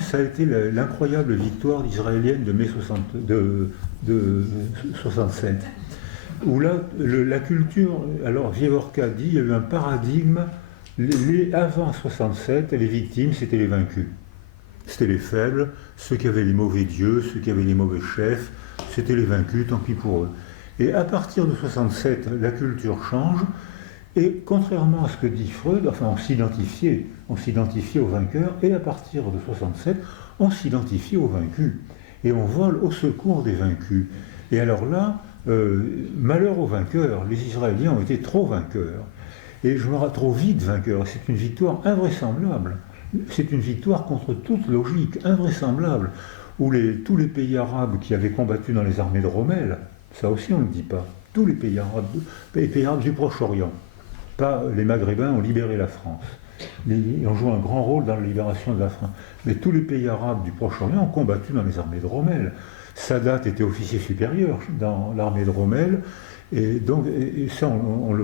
Ça a été l'incroyable victoire israélienne de mai 67, où là, la culture, alors Vievorka dit, il y a eu un paradigme, avant 67, les victimes, c'était les vaincus. C'était les faibles, ceux qui avaient les mauvais dieux, ceux qui avaient les mauvais chefs, c'était les vaincus, tant pis pour eux. Et à partir de 67, la culture change, et contrairement à ce que dit Freud, enfin on s'identifiait aux vainqueurs, et à partir de 67, on s'identifie aux vaincus, et on vole au secours des vaincus. Et alors là, malheur aux vainqueurs, les Israéliens ont été trop vainqueurs, et je me rends trop vite vainqueurs, c'est une victoire invraisemblable, c'est une victoire contre toute logique, invraisemblable, où tous les pays arabes qui avaient combattu dans les armées de Rommel, ça aussi on ne le dit pas, tous les pays arabes du Proche-Orient, pas les Maghrébins ont libéré la France. Ils ont joué un grand rôle dans la libération de la France. Mais tous les pays arabes du Proche-Orient ont combattu dans les armées de Rommel. Sadat était officier supérieur dans l'armée de Rommel, et donc et ça on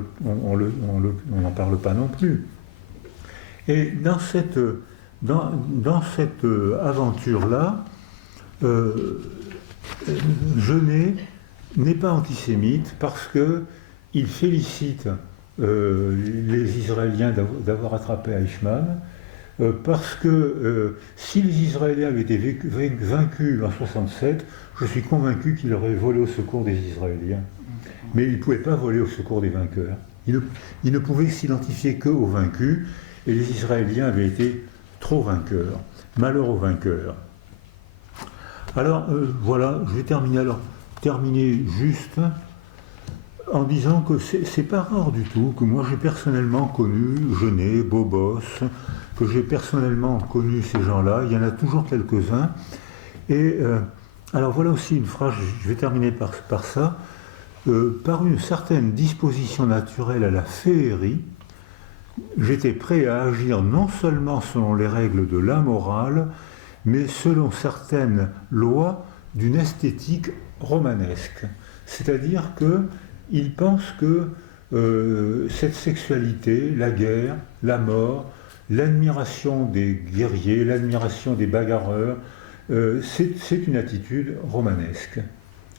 n'en parle pas non plus. Et dans cette aventure-là, Genet n'est pas antisémite parce qu'il félicite les Israéliens d'avoir attrapé Eichmann, parce que si les Israéliens avaient été vaincus en 67, je suis convaincu qu'ils auraient volé au secours des Israéliens. Mais ils ne pouvaient pas voler au secours des vainqueurs. Ils ne pouvaient s'identifier qu'aux vaincus, et les Israéliens avaient été trop vainqueurs. Malheur aux vainqueurs. Alors voilà, je vais terminer juste en disant que c'est pas rare du tout que moi j'ai personnellement connu Genet, Bobos, que j'ai personnellement connu ces gens-là, il y en a toujours quelques-uns. Et alors voilà aussi une phrase, je vais terminer par ça, par une certaine disposition naturelle à la féerie, j'étais prêt à agir non seulement selon les règles de la morale, mais selon certaines lois d'une esthétique romanesque. C'est-à-dire qu'il pense que cette sexualité, la guerre, la mort, l'admiration des guerriers, l'admiration des bagarreurs, c'est une attitude romanesque.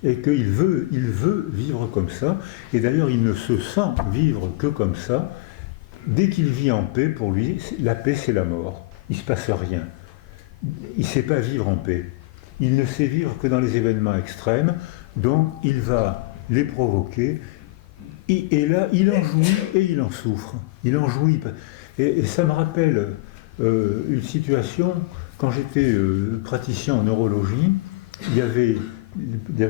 Et qu'il veut vivre comme ça, et d'ailleurs il ne se sent vivre que comme ça. Dès qu'il vit en paix, pour lui, la paix c'est la mort. Il ne se passe rien. Il ne sait pas vivre en paix. Il ne sait vivre que dans les événements extrêmes, donc il va les provoquer, et là, il en jouit et il en souffre. Il en jouit. Et ça me rappelle une situation, quand j'étais praticien en neurologie, il y avait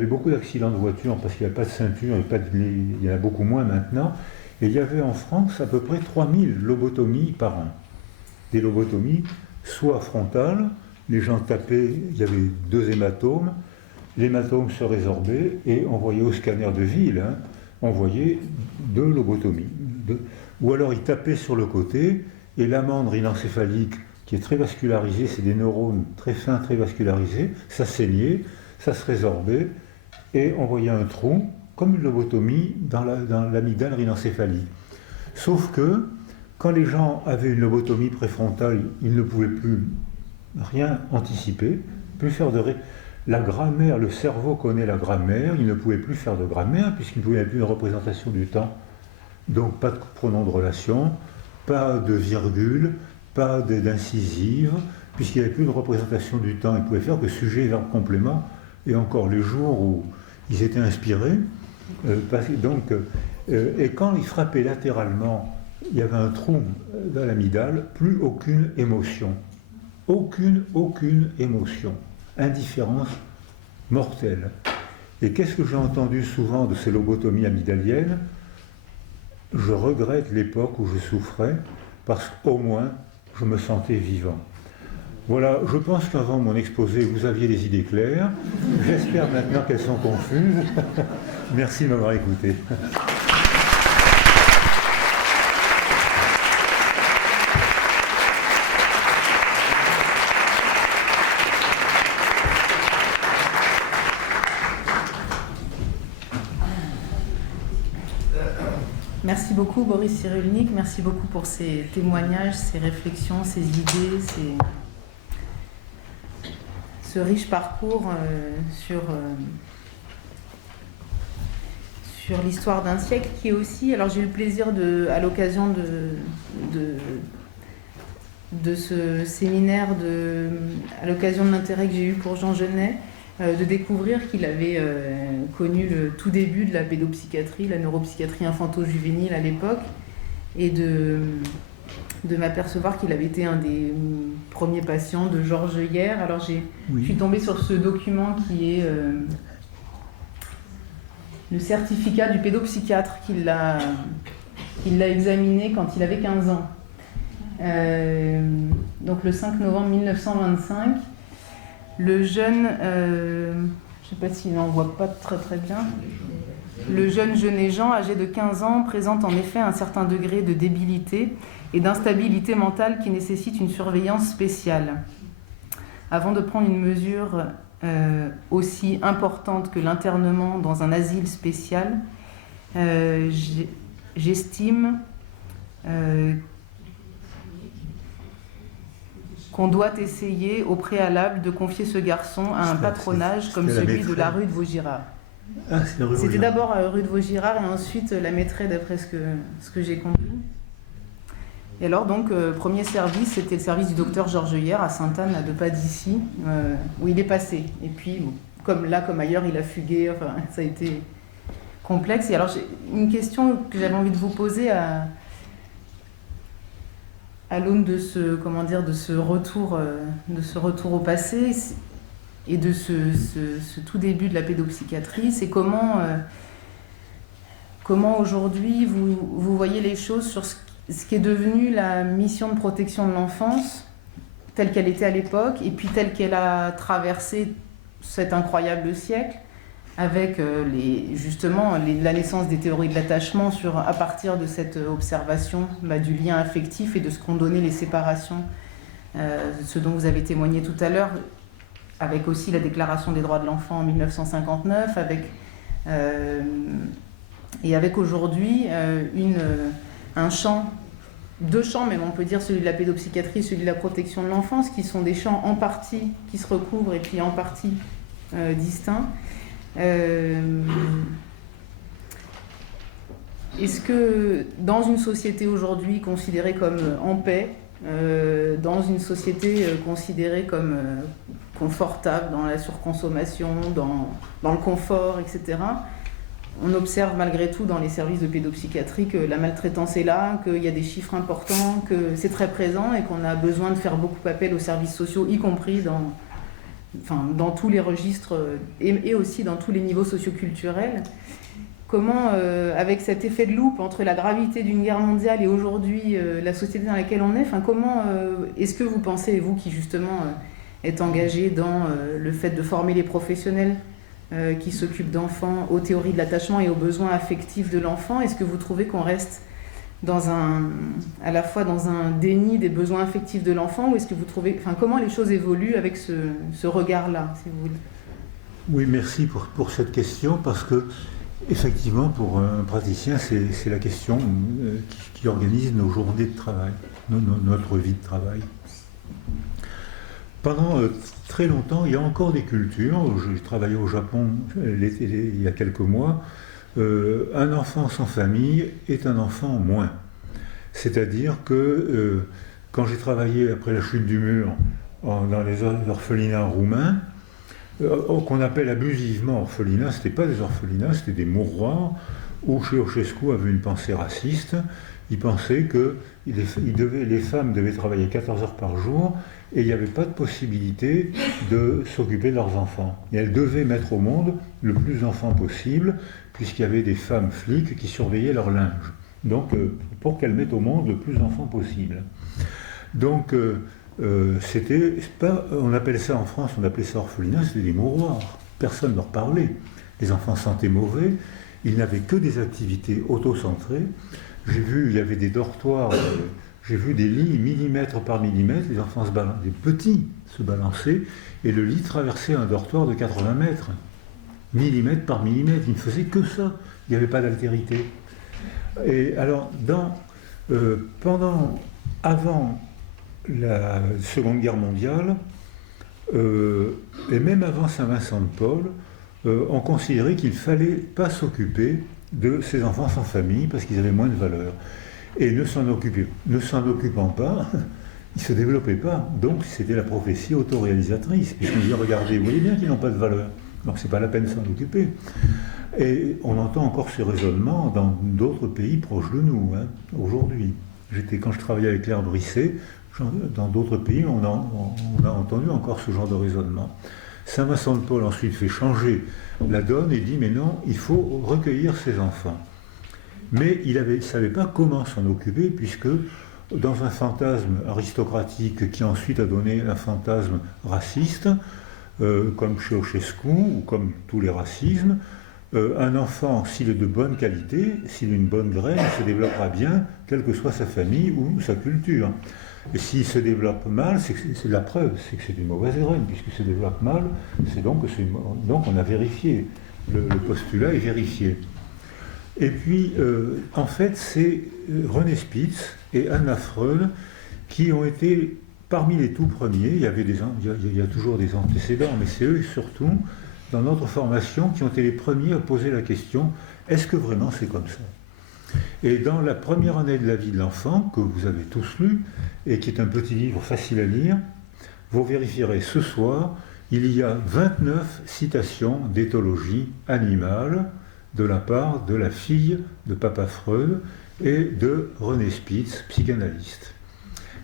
beaucoup d'accidents de voiture, parce qu'il n'y a pas de ceinture, il y en a beaucoup moins maintenant, et il y avait en France à peu près 3000 lobotomies par an. Des lobotomies, soit frontales, les gens tapaient, il y avait 2 hématomes, l'hématome se résorbaient et on voyait au scanner de ville, on voyait 2 lobotomies. Ou alors ils tapaient sur le côté et l'amande rhinencéphalique, qui est très vascularisée, c'est des neurones très fins, très vascularisés, ça saignait, ça se résorbait et on voyait un trou, comme une lobotomie dans l'amygdale rhinencéphalique. Sauf que quand les gens avaient une lobotomie préfrontale, ils ne pouvaient plus rien anticiper, plus faire la grammaire, le cerveau connaît la grammaire, il ne pouvait plus faire de grammaire puisqu'il ne pouvait plus de représentation du temps. Donc pas de pronom de relation, pas de virgule, pas d'incisive, puisqu'il n'y avait plus de représentation du temps, il ne pouvait faire que sujet, verbe, complément, et encore les jours où ils étaient inspirés. Et quand ils frappaient latéralement, il y avait un trou dans l'amygdale, plus aucune émotion. Aucune émotion. Indifférence mortelle. Et qu'est-ce que j'ai entendu souvent de ces lobotomies amygdaliennes? Je regrette l'époque où je souffrais, parce qu'au moins, je me sentais vivant. Voilà, je pense qu'avant mon exposé, vous aviez des idées claires. J'espère maintenant qu'elles sont confuses. Merci de m'avoir écouté. Merci beaucoup Boris Cyrulnik, merci beaucoup pour ces témoignages, ces réflexions, ces idées, ce riche parcours sur l'histoire d'un siècle qui est aussi... Alors j'ai eu le plaisir, à l'occasion de ce séminaire, à l'occasion de l'intérêt que j'ai eu pour Jean Genet, de découvrir qu'il avait connu le tout début de la pédopsychiatrie, la neuropsychiatrie infanto-juvénile à l'époque, et de m'apercevoir qu'il avait été un des premiers patients de Georges Hier. Alors je suis tombée sur ce document qui est le certificat du pédopsychiatre qu'il l'a examiné quand il avait 15 ans. Donc le 5 novembre 1925, le jeune, je ne sais pas s'il n'en voit pas très très bien, le jeune Genet Jean, âgé de 15 ans, présente en effet un certain degré de débilité et d'instabilité mentale qui nécessite une surveillance spéciale. Avant de prendre une mesure aussi importante que l'internement dans un asile spécial, j'estime qu'on doit essayer au préalable de confier ce garçon à un patronage comme celui de la rue de Vaugirard. C'était d'abord rue de Vaugirard et ensuite la Maîtresse, d'après ce que j'ai compris. Et alors donc, premier service, c'était le service du docteur Georges Hier à Sainte-Anne, à 2 pas d'ici, où il est passé. Et puis, comme là, comme ailleurs, il a fugué, enfin, ça a été complexe. Et alors, j'ai une question que j'avais envie de vous poser à l'aune de ce retour au passé et de ce tout début de la pédopsychiatrie, c'est comment aujourd'hui vous voyez les choses sur ce qui est devenu la mission de protection de l'enfance, telle qu'elle était à l'époque, et puis telle qu'elle a traversé cet incroyable siècle, avec la naissance des théories de l'attachement à partir de cette observation du lien affectif et de ce qu'ont donné les séparations, ce dont vous avez témoigné tout à l'heure, avec aussi la Déclaration des droits de l'enfant en 1959, et avec aujourd'hui deux champs, même on peut dire celui de la pédopsychiatrie, celui de la protection de l'enfance, qui sont des champs en partie qui se recouvrent et puis en partie distincts. Est-ce que dans une société aujourd'hui considérée comme en paix, dans une société considérée comme confortable, dans la surconsommation, dans le confort, etc., on observe malgré tout dans les services de pédopsychiatrie que la maltraitance est là, qu'il y a des chiffres importants, que c'est très présent et qu'on a besoin de faire beaucoup appel aux services sociaux, y compris dans tous les registres et aussi dans tous les niveaux socioculturels. Comment, avec cet effet de loupe entre la gravité d'une guerre mondiale et aujourd'hui la société dans laquelle on est, comment est-ce que vous pensez, vous qui justement êtes engagé dans le fait de former les professionnels qui s'occupent d'enfants aux théories de l'attachement et aux besoins affectifs de l'enfant, est-ce que vous trouvez qu'on reste à la fois dans un déni des besoins affectifs de l'enfant, ou est-ce que vous trouvez, comment les choses évoluent avec ce regard-là, si vous voulez? Oui, merci pour cette question, parce que effectivement, pour un praticien, c'est la question qui organise nos journées de travail, notre vie de travail. Pendant très longtemps, il y a encore des cultures. J'ai travaillé au Japon il y a quelques mois. Un enfant sans famille est un enfant en moins. C'est-à-dire que quand j'ai travaillé après la chute du mur dans les orphelinats roumains, qu'on appelle abusivement orphelinats, ce n'était pas des orphelinats, c'était des mouroirs où Ceausescu avait une pensée raciste. Il pensait que les femmes devaient travailler 14 heures par jour et il n'y avait pas de possibilité de s'occuper de leurs enfants. Et elles devaient mettre au monde le plus d'enfants possible, puisqu'il y avait des femmes flics qui surveillaient leur linge. Donc, pour qu'elles mettent au monde le plus d'enfants possible. Donc, on appelle ça en France, on appelait ça orphelinat, c'était des mouroirs. Personne ne leur parlait. Les enfants sentaient mauvais, ils n'avaient que des activités auto-centrées. Il y avait des dortoirs, j'ai vu des lits millimètre par millimètre, les enfants des petits se balançaient, et le lit traversait un dortoir de 80 mètres, millimètre par millimètre, il ne faisait que ça, il n'y avait pas d'altérité. Et alors, avant la Seconde Guerre mondiale, et même avant Saint-Vincent de Paul, on considérait qu'il ne fallait pas s'occuper de ces enfants sans famille parce qu'ils avaient moins de valeur. Et ne s'en occupant pas, ils ne se développaient pas. Donc c'était la prophétie autoréalisatrice. Puisqu'on dit, regardez, vous voyez bien qu'ils n'ont pas de valeur. Donc c'est pas la peine de s'en occuper. Et on entend encore ce raisonnement dans d'autres pays proches de nous, hein, aujourd'hui. Quand je travaillais avec Claire Brisset, dans d'autres pays, on a entendu encore ce genre de raisonnement. Saint-Vincent de Paul ensuite fait changer la donne et dit, mais non, il faut recueillir ces enfants. Mais il ne savait pas comment s'en occuper, puisque dans un fantasme aristocratique qui ensuite a donné un fantasme raciste, comme Ceausescu ou comme tous les racismes, un enfant, s'il est de bonne qualité, s'il a une bonne graine, il se développera bien, quelle que soit sa famille ou sa culture. Et s'il se développe mal, c'est la preuve, c'est que c'est une mauvaise graine, puisqu'il se développe mal, c'est donc on a vérifié, le postulat est vérifié. Et puis, en fait, c'est René Spitz et Anna Freud qui ont été parmi les tout premiers. Il y a toujours des antécédents, mais c'est eux surtout, dans notre formation, qui ont été les premiers à poser la question, est-ce que vraiment c'est comme ça ? Et dans la première année de la vie de l'enfant, que vous avez tous lu, et qui est un petit livre facile à lire, vous vérifierez ce soir, il y a 29 citations d'éthologie animale de la part de la fille de Papa Freud et de René Spitz, psychanalyste.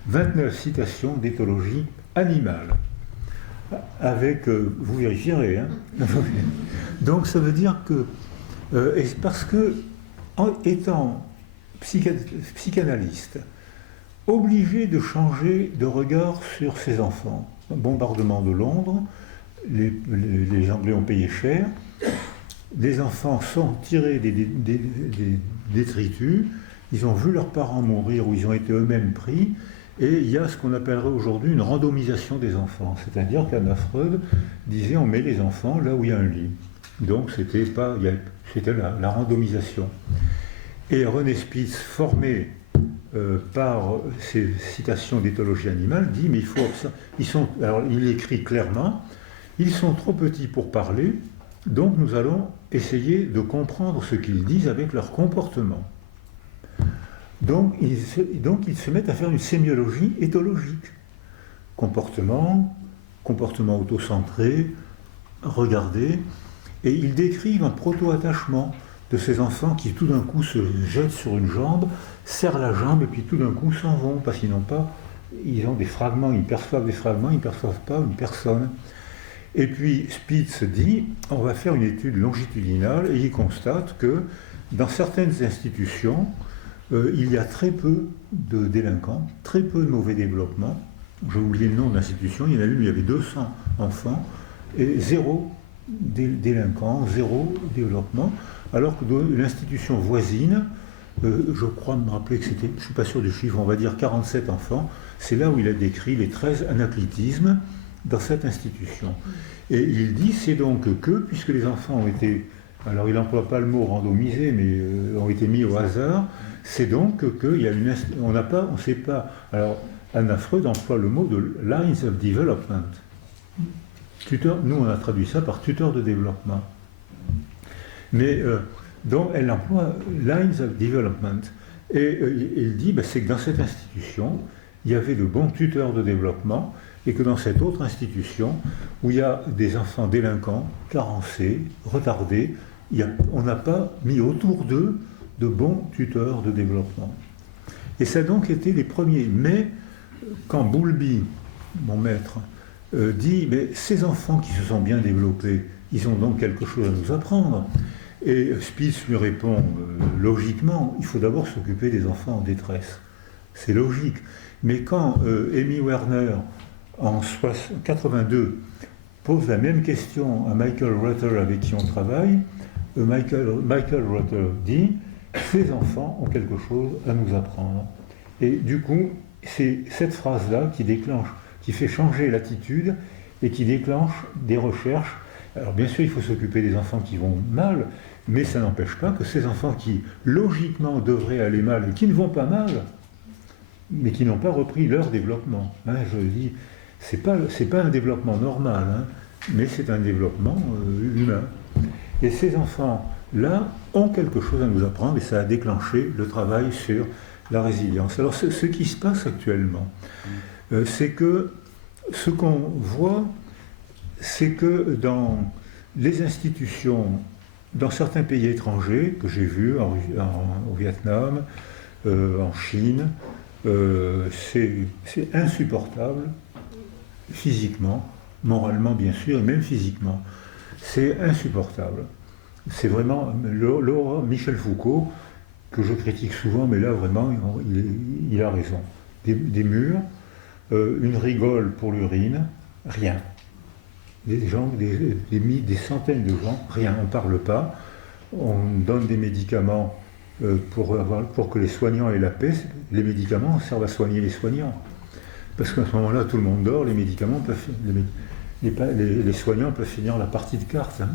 29 citations d'éthologie animale. Avec, vous vérifierez, hein. Donc ça veut dire que, parce que, étant psychanalyste, obligé de changer de regard sur ses enfants, bombardement de Londres, les Anglais ont payé cher, les enfants sont tirés des détritus, ils ont vu leurs parents mourir ou ils ont été eux-mêmes pris, et il y a ce qu'on appellerait aujourd'hui une randomisation des enfants. C'est-à-dire qu'Anna Freud disait on met les enfants là où il y a un lit. Donc c'était la randomisation. Et René Spitz, formé par ces citations d'éthologie animale, dit mais il écrit clairement, ils sont trop petits pour parler, donc nous allons essayer de comprendre ce qu'ils disent avec leur comportement. Donc ils se mettent à faire une sémiologie éthologique. Comportement autocentré, regarder, et ils décrivent un proto-attachement de ces enfants qui tout d'un coup se jettent sur une jambe, serrent la jambe et puis tout d'un coup s'en vont parce qu'ils ont des fragments, ils perçoivent des fragments, ils ne perçoivent pas une personne. Et puis Spitz dit, on va faire une étude longitudinale et il constate que dans certaines institutions, il y a très peu de délinquants, très peu de mauvais développement. J'ai oublié le nom de l'institution, il y en a une où il y avait 200 enfants et 0 délinquants, 0 développement, alors que dans l'institution voisine, je crois me rappeler que c'était, je ne suis pas sûr du chiffre, on va dire 47 enfants, c'est là où il a décrit les 13 anaclitismes dans cette institution. Et il dit, c'est donc que, puisque les enfants ont été, alors il n'emploie pas le mot randomisé, mais ont été mis au hasard, c'est donc qu'il y a on ne sait pas, alors Anna Freud emploie le mot de lines of development. Nous on a traduit ça par tuteur de développement. Mais donc elle emploie lines of development. Et il dit, c'est que dans cette institution, il y avait de bons tuteurs de développement, et que dans cette autre institution, où il y a des enfants délinquants, carencés, retardés, on n'a pas mis autour d'eux de bons tuteurs de développement. Et ça a donc été les premiers. Mais quand Bowlby, mon maître, dit, mais ces enfants qui se sont bien développés, ils ont donc quelque chose à nous apprendre. Et Spitz lui répond, logiquement, il faut d'abord s'occuper des enfants en détresse. C'est logique. Mais quand Amy Werner, en 1982, pose la même question à Michael Rutter, avec qui on travaille, Michael Rutter dit, ces enfants ont quelque chose à nous apprendre. Et du coup, c'est cette phrase-là qui fait changer l'attitude et qui déclenche des recherches. Alors bien sûr, il faut s'occuper des enfants qui vont mal, mais ça n'empêche pas que ces enfants qui, logiquement, devraient aller mal et qui ne vont pas mal, mais qui n'ont pas repris leur développement. Je dis, C'est pas un développement normal, hein, mais c'est un développement humain. Et ces enfants-là ont quelque chose à nous apprendre, et ça a déclenché le travail sur la résilience. Alors ce qui se passe actuellement, c'est que ce qu'on voit, c'est que dans les institutions, dans certains pays étrangers que j'ai vus, au Vietnam, en Chine, c'est insupportable, physiquement, moralement bien sûr, et même physiquement. C'est insupportable. C'est vraiment Michel Foucault, que je critique souvent, mais là vraiment, il a raison. Des murs, une rigole pour l'urine, rien. Des gens, des centaines de gens, rien, on ne parle pas. On donne des médicaments pour que les soignants aient la paix. Les médicaments servent à soigner les soignants. Parce qu'à ce moment-là, tout le monde dort, les médicaments peuvent, les soignants peuvent finir la partie de cartes. Hein,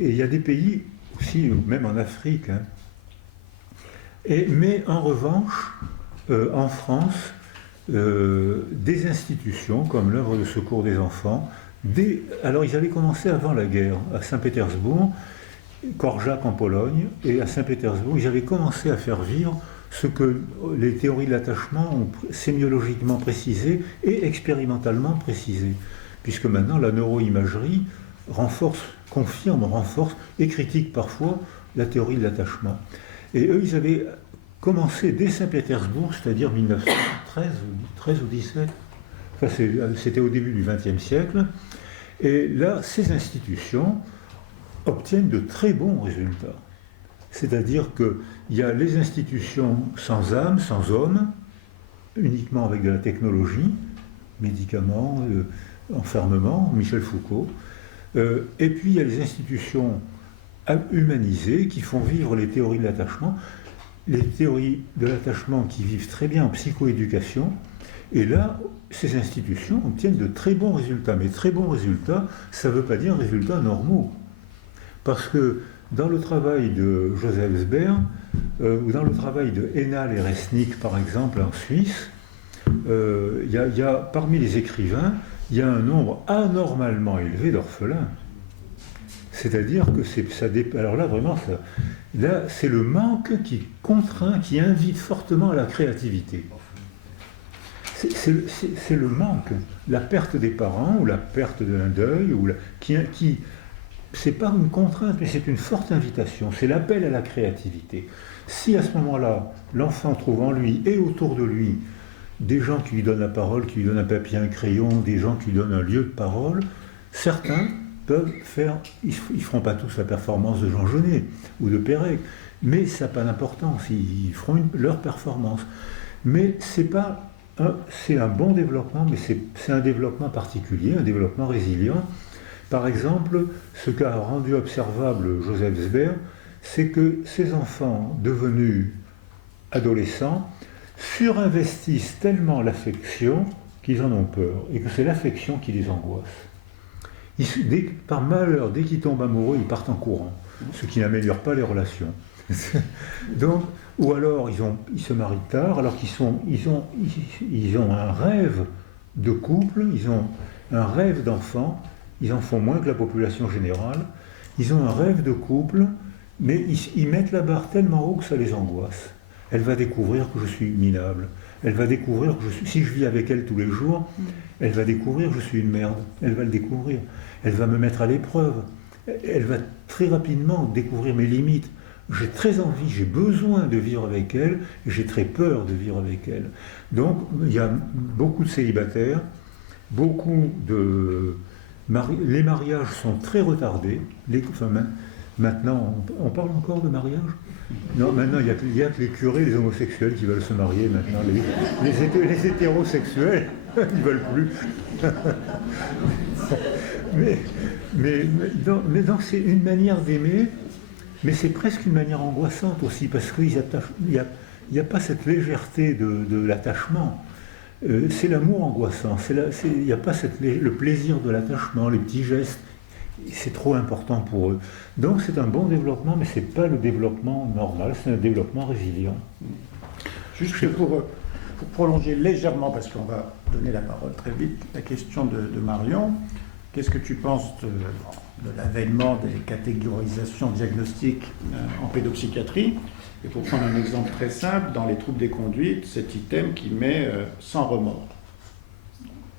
et il y a des pays aussi, même en Afrique. Hein, mais en revanche, en France, des institutions comme l'œuvre de secours des enfants, alors ils avaient commencé avant la guerre, à Saint-Pétersbourg, Korczak en Pologne, et à Saint-Pétersbourg, ils avaient commencé à faire vivre ce que les théories de l'attachement ont sémiologiquement précisé et expérimentalement précisé, puisque maintenant la neuroimagerie confirme, renforce et critique parfois la théorie de l'attachement. Et eux, ils avaient commencé dès Saint-Pétersbourg, c'est-à-dire 1913 ou 17, enfin, c'était au début du XXe siècle, et là, ces institutions obtiennent de très bons résultats. C'est-à-dire qu'il y a les institutions sans âme, sans homme, uniquement avec de la technologie, médicaments, enfermement, Michel Foucault, et puis il y a les institutions humanisées qui font vivre les théories de l'attachement, les théories de l'attachement qui vivent très bien en psychoéducation, et là, ces institutions obtiennent de très bons résultats. Mais très bons résultats, ça ne veut pas dire résultats normaux. Parce que dans le travail de Joseph Sber, ou dans le travail de Hénal et Resnick, par exemple, en Suisse, parmi les écrivains, il y a un nombre anormalement élevé d'orphelins. C'est-à-dire que alors là, vraiment, là, c'est le manque qui contraint, qui invite fortement à la créativité. C'est le manque, la perte des parents, ou la perte d'un deuil, c'est pas une contrainte, mais c'est une forte invitation, c'est l'appel à la créativité. Si à ce moment-là, l'enfant trouve en lui et autour de lui des gens qui lui donnent la parole, qui lui donnent un papier, un crayon, des gens qui lui donnent un lieu de parole, certains peuvent faire, ils ne feront pas tous la performance de Jean Genet ou de Pérec, mais ça n'a pas d'importance, ils feront leur performance. Mais c'est un bon développement, mais c'est un développement particulier, un développement résilient. Par exemple, ce qu'a rendu observable Joseph Sber, c'est que ces enfants devenus adolescents surinvestissent tellement l'affection qu'ils en ont peur, et que c'est l'affection qui les angoisse. Par malheur, dès qu'ils tombent amoureux, ils partent en courant, ce qui n'améliore pas les relations. Donc, ou alors ils se marient tard, alors ils ont un rêve de couple, ils ont un rêve d'enfant, ils en font moins que la population générale, ils ont un rêve de couple, mais ils mettent la barre tellement haut que ça les angoisse. Elle va découvrir que je suis minable, elle va découvrir que si je vis avec elle tous les jours, elle va découvrir que je suis une merde, elle va le découvrir, elle va me mettre à l'épreuve, elle va très rapidement découvrir mes limites. J'ai très envie, j'ai besoin de vivre avec elle, et j'ai très peur de vivre avec elle. Donc, il y a beaucoup de célibataires, les mariages sont très retardés. Maintenant, on parle encore de mariage ? Non, maintenant, il y a que les curés, les homosexuels qui veulent se marier maintenant. Les hétérosexuels, ils ne veulent plus. mais donc, c'est une manière d'aimer, mais c'est presque une manière angoissante aussi, parce qu'il n'y a pas cette légèreté de l'attachement. C'est l'amour angoissant, il n'y a pas le plaisir de l'attachement, les petits gestes, c'est trop important pour eux. Donc c'est un bon développement, mais ce n'est pas le développement normal, c'est un développement résilient. Juste pour pour prolonger légèrement, parce qu'on va donner la parole très vite, la question de Marion, qu'est-ce que tu penses de l'avènement des catégorisations diagnostiques en pédopsychiatrie? Et pour prendre un exemple très simple, dans les troubles des conduites, cet item qui met sans remords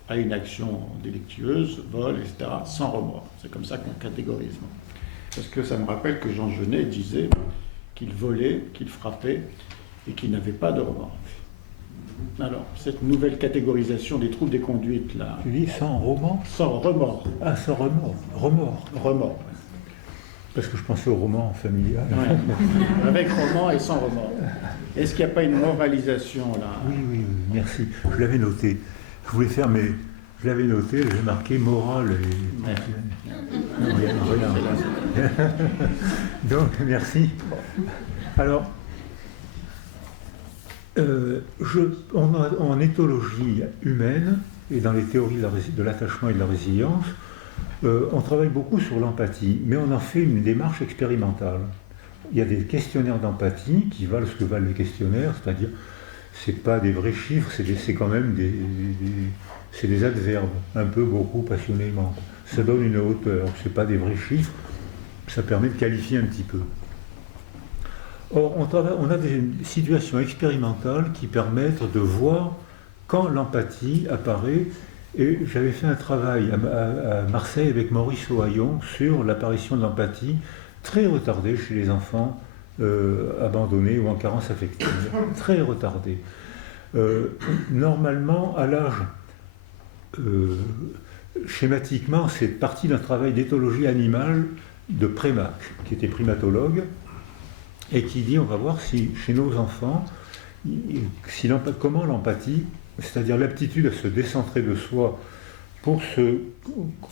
à une action délictueuse, vol, etc., sans remords. C'est comme ça qu'on catégorise. Parce que ça me rappelle que Jean Genet disait qu'il volait, qu'il frappait et qu'il n'avait pas de remords. Alors, cette nouvelle catégorisation des troubles des conduites, là... Tu dis sans roman? Sans remords. Ah, sans remords. Remords. Remords. Parce que je pensais au roman familial. Ouais. Avec roman et sans remords. Est-ce qu'il n'y a pas une moralisation, là? Oui, merci. Je l'avais noté. Je voulais faire, mais je l'avais noté, j'ai marqué morale et... Ouais. Non, rien. Donc, merci. Alors, en éthologie humaine et dans les théories de l'attachement et de la résilience, on travaille beaucoup sur l'empathie, mais on en fait une démarche expérimentale. Il y a des questionnaires d'empathie qui valent ce que valent les questionnaires, c'est-à-dire, c'est pas des vrais chiffres, c'est quand même des adverbes, un peu, beaucoup, passionnément. Ça donne une hauteur, c'est pas des vrais chiffres, ça permet de qualifier un petit peu. Or, on a des situations expérimentales qui permettent de voir quand l'empathie apparaît. Et j'avais fait un travail à Marseille avec Maurice Ohaillon sur l'apparition de l'empathie très retardée chez les enfants abandonnés ou en carence affective. Très retardée. Normalement, à l'âge, schématiquement, c'est parti d'un travail d'éthologie animale de Prémac, qui était primatologue, et qui dit, on va voir si chez nos enfants, comment l'empathie, c'est-à-dire l'aptitude à se décentrer de soi pour se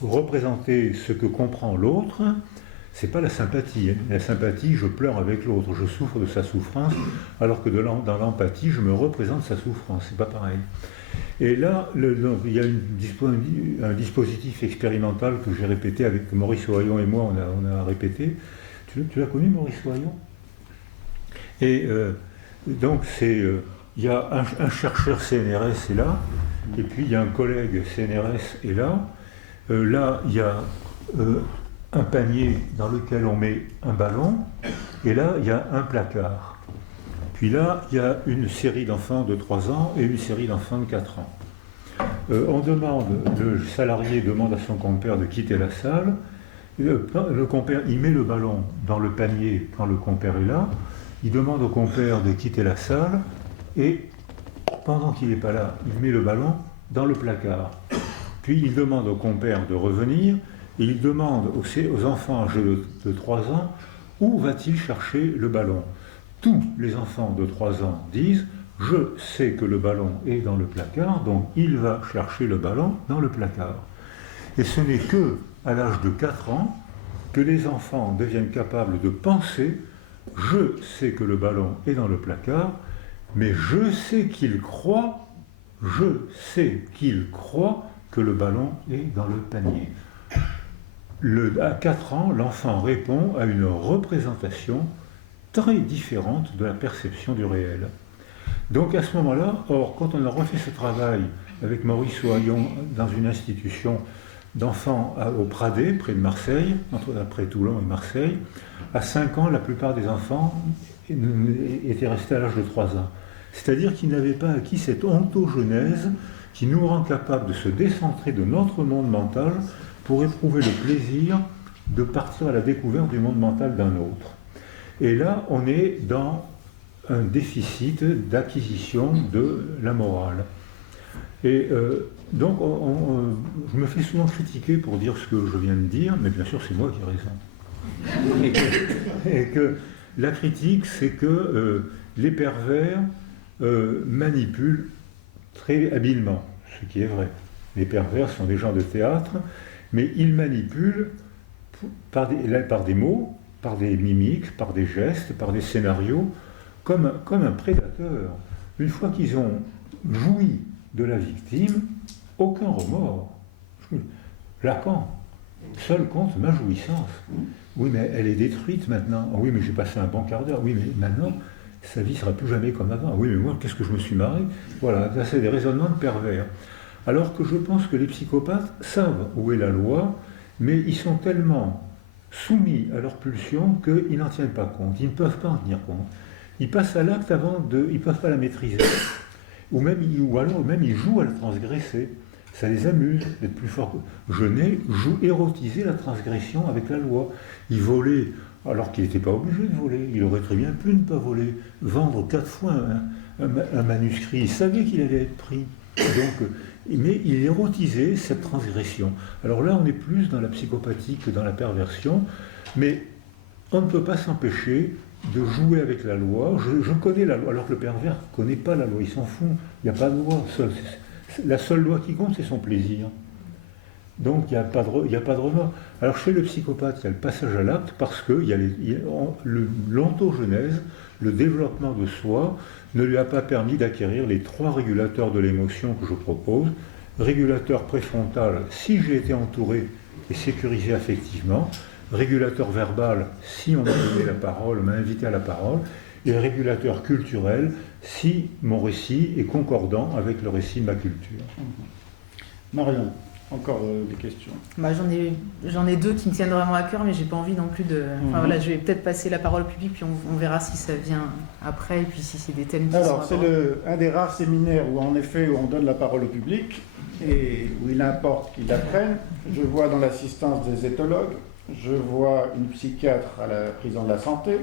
représenter ce que comprend l'autre, c'est pas la sympathie. La sympathie, je pleure avec l'autre, je souffre de sa souffrance, alors que dans l'empathie, je me représente sa souffrance, c'est pas pareil. Et là, il y a un dispositif expérimental que j'ai répété avec Maurice Ohaillon et moi, on a répété. Tu l'as connu, Maurice Ohaillon? Et donc, il y a un chercheur CNRS est là, et puis il y a un collègue CNRS est là. Là, il y a un panier dans lequel on met un ballon, et là, il y a un placard. Puis là, il y a une série d'enfants de 3 ans et une série d'enfants de 4 ans. Le salarié demande à son compère de quitter la salle. Le compère, il met le ballon dans le panier quand le compère est là. Il demande au compère de quitter la salle et pendant qu'il n'est pas là, il met le ballon dans le placard. Puis il demande au compère de revenir et il demande aux enfants âgés de 3 ans où va-t-il chercher le ballon. Tous les enfants de 3 ans disent « Je sais que le ballon est dans le placard, donc il va chercher le ballon dans le placard ». Et ce n'est que à l'âge de 4 ans que les enfants deviennent capables de penser « Je sais que le ballon est dans le placard, mais je sais qu'il croit que le ballon est dans le panier ». À 4 ans, l'enfant répond à une représentation très différente de la perception du réel. Donc à ce moment-là, quand on a refait ce travail avec Maurice Ohaillon dans une institution d'enfants au Pradé, près de Marseille, après Toulon et Marseille, à 5 ans, la plupart des enfants étaient restés à l'âge de 3 ans. C'est-à-dire qu'ils n'avaient pas acquis cette ontogenèse qui nous rend capables de se décentrer de notre monde mental pour éprouver le plaisir de partir à la découverte du monde mental d'un autre. Et là, on est dans un déficit d'acquisition de la morale. Et donc, je me fais souvent critiquer pour dire ce que je viens de dire, mais bien sûr, c'est moi qui ai raison. Et que la critique, c'est que les pervers manipulent très habilement, ce qui est vrai. Les pervers sont des gens de théâtre, mais ils manipulent par des mots, par des mimiques, par des gestes, par des scénarios, comme un prédateur. Une fois qu'ils ont joui de la victime, aucun remords. Lacan, seul compte ma jouissance. Oui, mais elle est détruite maintenant. Oui, mais j'ai passé un bon quart d'heure. Oui, mais maintenant, sa vie ne sera plus jamais comme avant. Oui, mais moi, qu'est-ce que je me suis marré? Voilà, là, c'est des raisonnements de pervers. Alors que je pense que les psychopathes savent où est la loi, mais ils sont tellement soumis à leur pulsion qu'ils n'en tiennent pas compte. Ils ne peuvent pas en tenir compte. Ils passent à l'acte avant de... Ils ne peuvent pas la maîtriser. Ou alors même ils jouent à la transgresser. Ça les amuse d'être plus forts. Genet joue érotiser la transgression avec la loi. Il volait alors qu'il n'était pas obligé de voler. Il aurait très bien pu ne pas voler. Vendre 4 fois un manuscrit. Il savait qu'il allait être pris. Donc, mais il érotisait cette transgression. Alors là, on est plus dans la psychopathie que dans la perversion. Mais on ne peut pas s'empêcher de jouer avec la loi. Je connais la loi, alors que le pervers ne connaît pas la loi. Il s'en fout. Il n'y a pas de loi. La seule loi qui compte, c'est son plaisir. Donc il n'y a pas de remords. Alors chez le psychopathe, il y a le passage à l'acte parce que l'ontogenèse, le développement de soi, ne lui a pas permis d'acquérir les 3 régulateurs de l'émotion que je propose. Régulateur préfrontal, si j'ai été entouré et sécurisé affectivement. Régulateur verbal, si on m'a donné la parole, m'a invité à la parole. Et régulateur culturel, si mon récit est concordant avec le récit de ma culture. Marion, encore des questions? Bah, j'en ai 2 qui me tiennent vraiment à cœur, mais j'ai pas envie non plus de... Enfin, voilà, je vais peut-être passer la parole au public, puis on verra si ça vient après, et puis si c'est des thèmes qui Alors, sont c'est un des rares séminaires où, en effet, où on donne la parole au public, et où il importe qu'il apprenne. Je vois dans l'assistance des éthologues, je vois une psychiatre à la prison de la santé,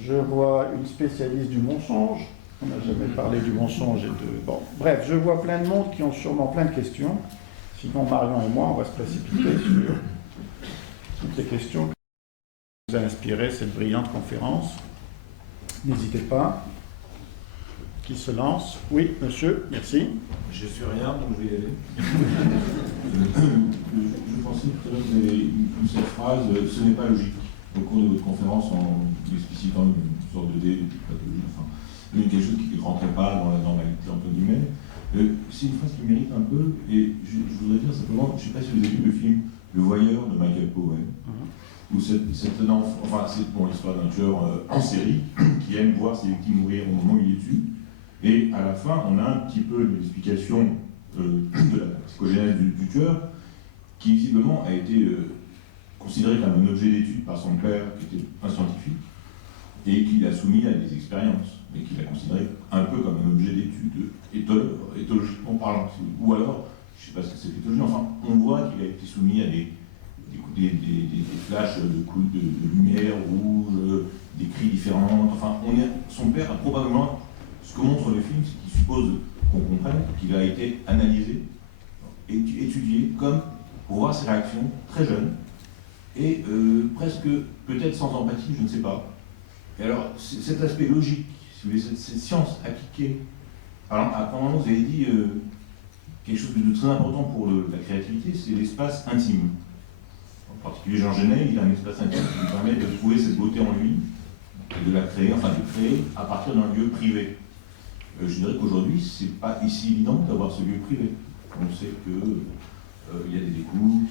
je vois une spécialiste du mensonge, on n'a jamais parlé du mensonge et de... Bon, bref, je vois plein de monde qui ont sûrement plein de questions. Sinon, Marion et moi, on va se précipiter sur toutes les questions qui nous a inspiré cette brillante conférence. N'hésitez pas. Qui se lance? Oui, monsieur, merci. Je suis rien, donc je vais y aller. Je pensais tout à l'heure que vous avez eu cette phrase « ce n'est pas logique » au cours de votre conférence en explicitant une sorte de dé, enfin, quelque chose qui ne rentrait pas dans la réalité, entre guillemets. C'est une phrase qui mérite un peu, et je voudrais dire simplement, je ne sais pas si vous avez vu le film Le Voyeur de Michael Powell, où c'est l'histoire d'un tueur en série qui aime voir ses victimes mourir au moment où il les tue. Et à la fin, on a un petit peu une explication de la psychogénèse du tueur, qui visiblement a été considéré comme un objet d'étude par son père, qui était un scientifique, et qu'il a soumis à des expériences, mais qu'il a considéré un peu comme un objet d'étude, éthologiquement parlant. Ou alors, je ne sais pas ce que c'est l'éthologie, enfin, on voit qu'il a été soumis à des flashs de coups de lumière rouge, des cris différents. Enfin, son père a probablement... Ce que montre le film, c'est qu'il suppose qu'on comprenne qu'il a été analysé, étudié, comme pour voir ses réactions très jeunes, et presque, peut-être sans empathie, je ne sais pas. Et alors, cet aspect logique, si vous voulez, cette science appliquée, alors à un moment vous avez dit quelque chose de très important pour la créativité, c'est l'espace intime. En particulier Jean Genet, il a un espace intime qui lui permet de trouver cette beauté en lui, et de la créer, enfin de créer à partir d'un lieu privé. Je dirais qu'aujourd'hui, c'est pas si évident d'avoir ce lieu privé. On sait que il y a des écoutes,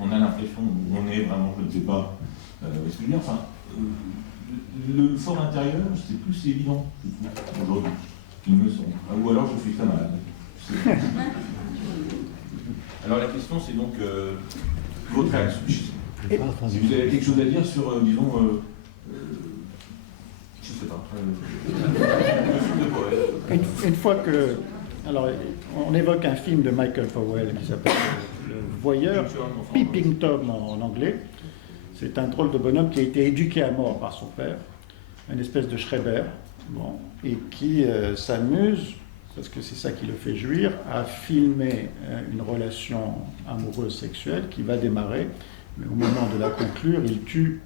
on a l'impression où on est vraiment, je ne sais pas. Est-ce que je veux dire, enfin, le fort intérieur, c'est plus évident, je trouve, aujourd'hui, qu'il me semble. Ou alors je suis très malade. Alors la question, c'est donc votre réaction. Si vous avez quelque chose à dire sur, disons, je ne sais pas. Le film de Powell. Une fois que... Alors, on évoque un film de Michael Powell qui s'appelle Le Voyeur, Peeping Tom en anglais. C'est un drôle de bonhomme qui a été éduqué à mort par son père, une espèce de Schreiber, et qui s'amuse, parce que c'est ça qui le fait jouir, à filmer une relation amoureuse sexuelle qui va démarrer, mais au moment de la conclure, il tue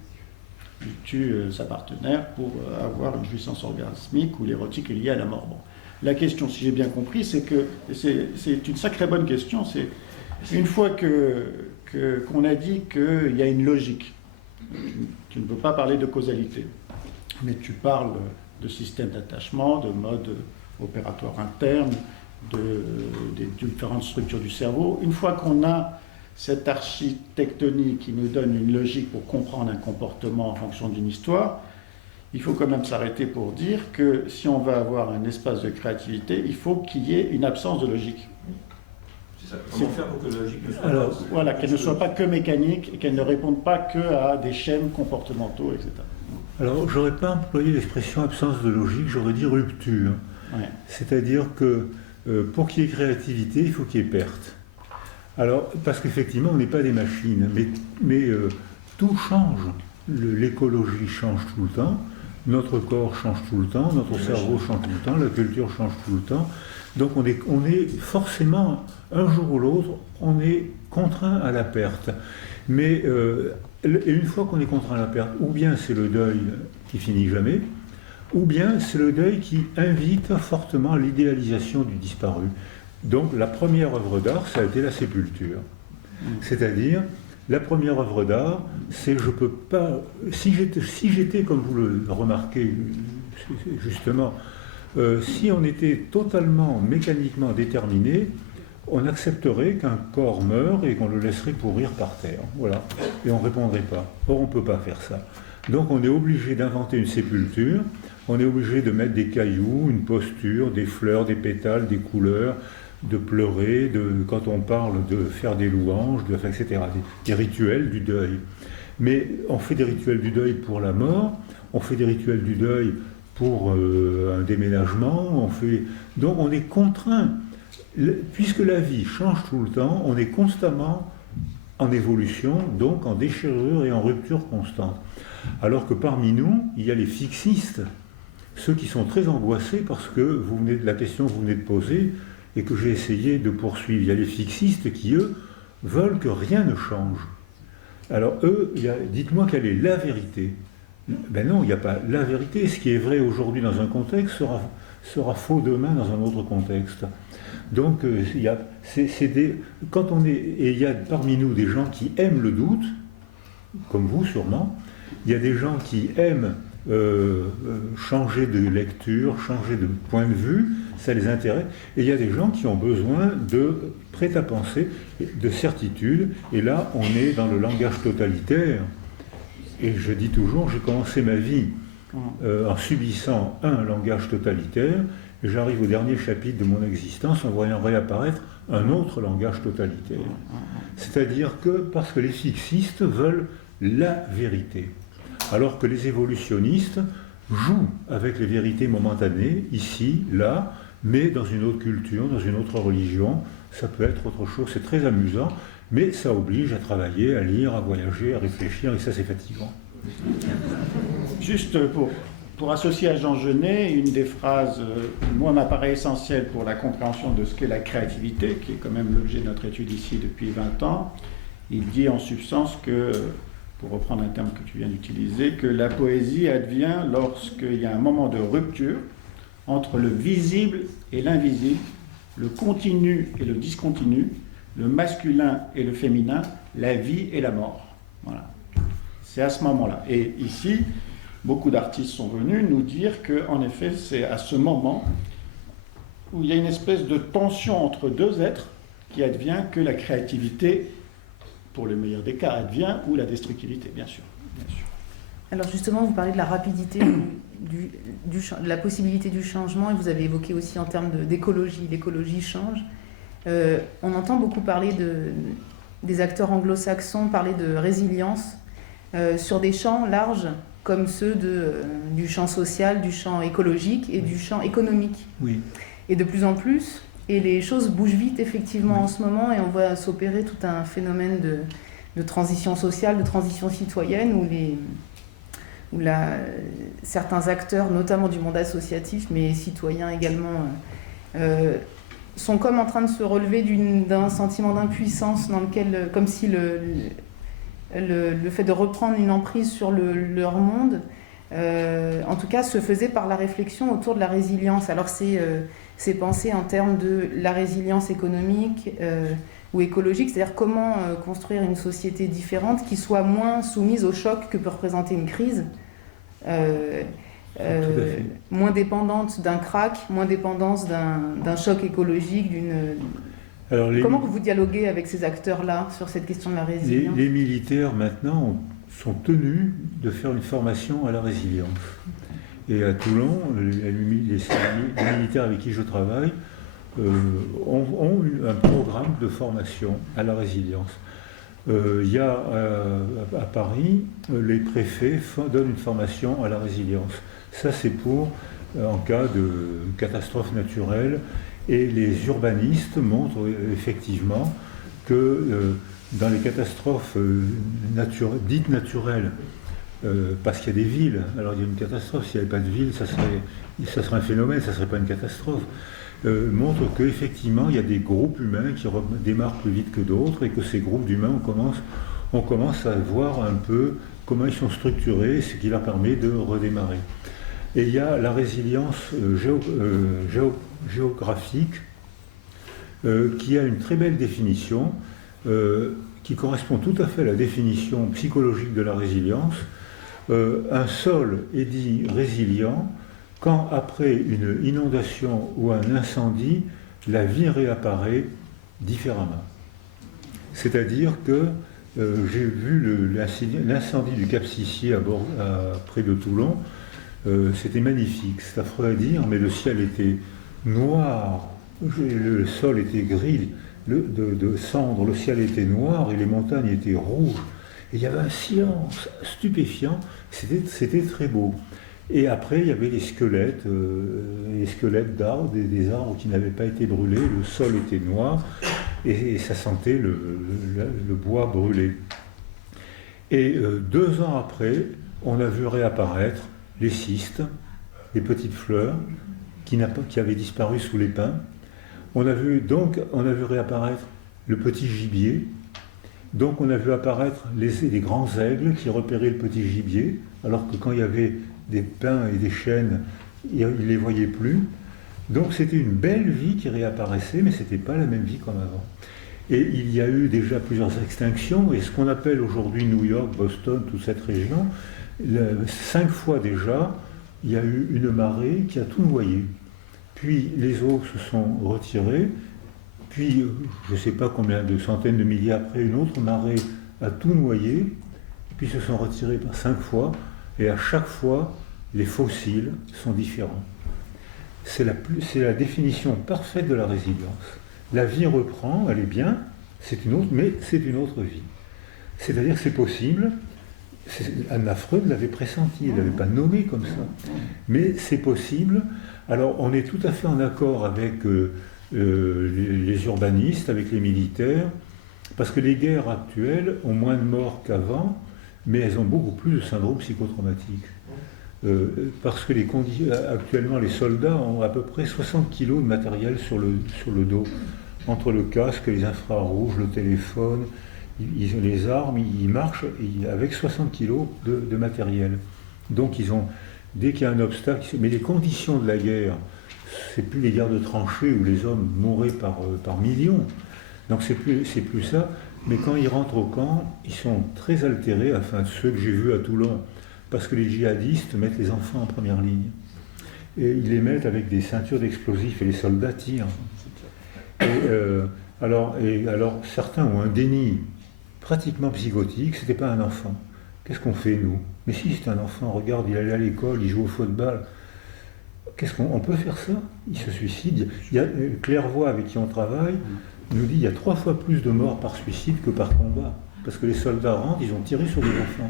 sa partenaire pour avoir une jouissance orgasmique ou l'érotique est liée à la mort. Bon. La question, si j'ai bien compris, c'est que c'est une sacrée bonne question. C'est une fois qu'on a dit qu'il y a une logique, tu ne peux pas parler de causalité, mais tu parles de système d'attachement, de mode opératoire interne, des différentes structures du cerveau. Une fois qu'on a cette architectonie qui nous donne une logique pour comprendre un comportement en fonction d'une histoire, il faut quand même s'arrêter pour dire que si on veut avoir un espace de créativité, il faut qu'il y ait une absence de logique. C'est ça. Comment faire pour que la logique ne soit Alors, pas... voilà, qu'elle ne soit pas que mécanique et qu'elle ne réponde pas que à des schèmes comportementaux, etc. Alors, j'aurais pas employé l'expression absence de logique, j'aurais dit rupture. Ouais. C'est-à-dire que pour qu'il y ait créativité, il faut qu'il y ait perte. Alors, parce qu'effectivement, on n'est pas des machines, mais tout change. L'écologie change tout le temps, notre corps change tout le temps, notre cerveau change tout le temps, la culture change tout le temps. Donc on est forcément, un jour ou l'autre, on est contraint à la perte. Mais et une fois qu'on est contraint à la perte, ou bien c'est le deuil qui finit jamais, ou bien c'est le deuil qui invite fortement à l'idéalisation du disparu. Donc la première œuvre d'art, ça a été la sépulture. C'est-à-dire, la première œuvre d'art, c'est je peux pas... Si j'étais, comme vous le remarquez justement, si on était totalement mécaniquement déterminé, on accepterait qu'un corps meure et qu'on le laisserait pourrir par terre. Voilà. Et on ne répondrait pas. Or, on ne peut pas faire ça. Donc on est obligé d'inventer une sépulture, on est obligé de mettre des cailloux, une posture, des fleurs, des pétales, des couleurs, de pleurer, quand on parle de faire des louanges, etc. Des rituels du deuil. Mais on fait des rituels du deuil pour la mort, on fait des rituels du deuil pour un déménagement, donc on est contraint. Puisque la vie change tout le temps, on est constamment en évolution, donc en déchirure et en rupture constante. Alors que parmi nous, il y a les fixistes, ceux qui sont très angoissés parce que la question que vous venez de poser et que j'ai essayé de poursuivre. Il y a les fixistes qui, eux, veulent que rien ne change. Alors eux, dites-moi quelle est la vérité. Ben non, il n'y a pas la vérité. Ce qui est vrai aujourd'hui dans un contexte sera faux demain dans un autre contexte. Donc, il y a parmi nous des gens qui aiment le doute, comme vous sûrement. Il y a des gens qui aiment changer de lecture, changer de point de vue, ça les intéresse. Et il y a des gens qui ont besoin de prêt-à-penser, de certitude. Et là, on est dans le langage totalitaire. Et je dis toujours, j'ai commencé ma vie en subissant un langage totalitaire. Et j'arrive au dernier chapitre de mon existence en voyant réapparaître un autre langage totalitaire. C'est-à-dire parce que les fixistes veulent la vérité, alors que les évolutionnistes jouent avec les vérités momentanées, ici, là, mais dans une autre culture, dans une autre religion, ça peut être autre chose. C'est très amusant, mais ça oblige à travailler, à lire, à voyager, à réfléchir, et ça c'est fatigant. Juste pour associer à Jean Genet, une des phrases, moi, m'apparaît essentielle pour la compréhension de ce qu'est la créativité, qui est quand même l'objet de notre étude ici depuis 20 ans. Il dit en substance que, pour reprendre un terme que tu viens d'utiliser, que la poésie advient lorsqu'il y a un moment de rupture entre le visible et l'invisible, le continu et le discontinu, le masculin et le féminin, la vie et la mort. Voilà. C'est à ce moment-là. Et ici, beaucoup d'artistes sont venus nous dire qu'en effet, c'est à ce moment où il y a une espèce de tension entre deux êtres qui advient que la créativité, pour le meilleur des cas, advient, ou la destructivité, bien sûr. Alors justement, vous parlez de la rapidité, de la possibilité du changement, et vous avez évoqué aussi en termes d'écologie. L'écologie change. On entend beaucoup parler des acteurs anglo-saxons parler de résilience sur des champs larges comme ceux du champ social, du champ écologique et du champ économique. Oui. Et de plus en plus, et les choses bougent vite effectivement en ce moment, et on voit s'opérer tout un phénomène de transition sociale, de transition citoyenne, où certains acteurs, notamment du monde associatif, mais citoyens également, sont comme en train de se relever d'un sentiment d'impuissance dans lequel, comme si le fait de reprendre une emprise sur leur monde, en tout cas, se faisait par la réflexion autour de la résilience. Alors c'est pensé en termes de la résilience économique ou écologique, c'est-à-dire comment construire une société différente qui soit moins soumise au choc que peut représenter une crise, moins dépendante d'un krach, moins dépendante d'un choc écologique, comment vous dialoguez avec ces acteurs-là sur cette question de la résilience ? Les militaires maintenant sont tenus de faire une formation à la résilience. Et à Toulon, les militaires avec qui je travaille ont eu un programme de formation à la résilience. Il y a à Paris, les préfets donnent une formation à la résilience. Ça, c'est pour en cas de catastrophe naturelle. Et les urbanistes montrent effectivement que dans les catastrophes dites naturelles, parce qu'il y a des villes, alors il y a une catastrophe, s'il n'y avait pas de ville, ça serait un phénomène, ça ne serait pas une catastrophe, montre qu'effectivement il y a des groupes humains qui démarrent plus vite que d'autres et que ces groupes d'humains, on commence à voir un peu comment ils sont structurés, ce qui leur permet de redémarrer. Et il y a la résilience géographique qui a une très belle définition qui correspond tout à fait à la définition psychologique de la résilience. Un sol est dit résilient quand, après une inondation ou un incendie, la vie réapparaît différemment. C'est-à-dire que j'ai vu l'incendie du Cap Sissier près de Toulon. C'était magnifique, c'est affreux à dire, mais le ciel était noir, le sol était gris de cendres, le ciel était noir et les montagnes étaient rouges. Et il y avait un silence stupéfiant, c'était très beau. Et après, il y avait les squelettes d'arbres, des arbres qui n'avaient pas été brûlés, le sol était noir et ça sentait le bois brûlé. Et 2 ans après, on a vu réapparaître les cystes, les petites fleurs qui avaient disparu sous les pins. On a vu réapparaître le petit gibier. Donc on a vu apparaître les grands aigles qui repéraient le petit gibier, alors que quand il y avait des pins et des chênes, ils ne les voyaient plus. Donc c'était une belle vie qui réapparaissait, mais ce n'était pas la même vie comme avant. Et il y a eu déjà plusieurs extinctions, et ce qu'on appelle aujourd'hui New York, Boston, toute cette région, 5 fois déjà, il y a eu une marée qui a tout noyé. Puis les eaux se sont retirées, puis je ne sais pas combien de centaines de milliers après, une autre marée a tout noyé, puis se sont retirées par 5 fois, et à chaque fois, les fossiles sont différents. C'est la définition parfaite de la résilience. La vie reprend, elle est bien, mais c'est une autre vie. C'est-à-dire que c'est possible. Anna Freud l'avait pressenti, elle ne l'avait pas nommé comme ça, mais c'est possible. Alors on est tout à fait en accord avec les urbanistes, avec les militaires, parce que les guerres actuelles ont moins de morts qu'avant, mais elles ont beaucoup plus de syndrome psychotraumatique. Parce que actuellement les soldats ont à peu près 60 kg de matériel sur le dos, entre le casque, les infrarouges, le téléphone, les armes, ils marchent avec 60 kg de matériel. Donc dès qu'il y a un obstacle, mais les conditions de la guerre, c'est plus les guerres de tranchées où les hommes mouraient par millions. Donc c'est plus ça. Mais quand ils rentrent au camp, ils sont très altérés, enfin ceux que j'ai vus à Toulon, parce que les djihadistes mettent les enfants en première ligne. Et ils les mettent avec des ceintures d'explosifs et les soldats tirent. Alors certains ont un déni pratiquement psychotique, c'était pas un enfant. Qu'est-ce qu'on fait, nous? Mais si, c'est un enfant, regarde, il allait à l'école, il joue au football. On peut faire ça? Il se suicide. Il y a Claire Voix, avec qui on travaille, nous dit qu'il y a 3 fois plus de morts par suicide que par combat. Parce que les soldats rentrent, ils ont tiré sur des enfants.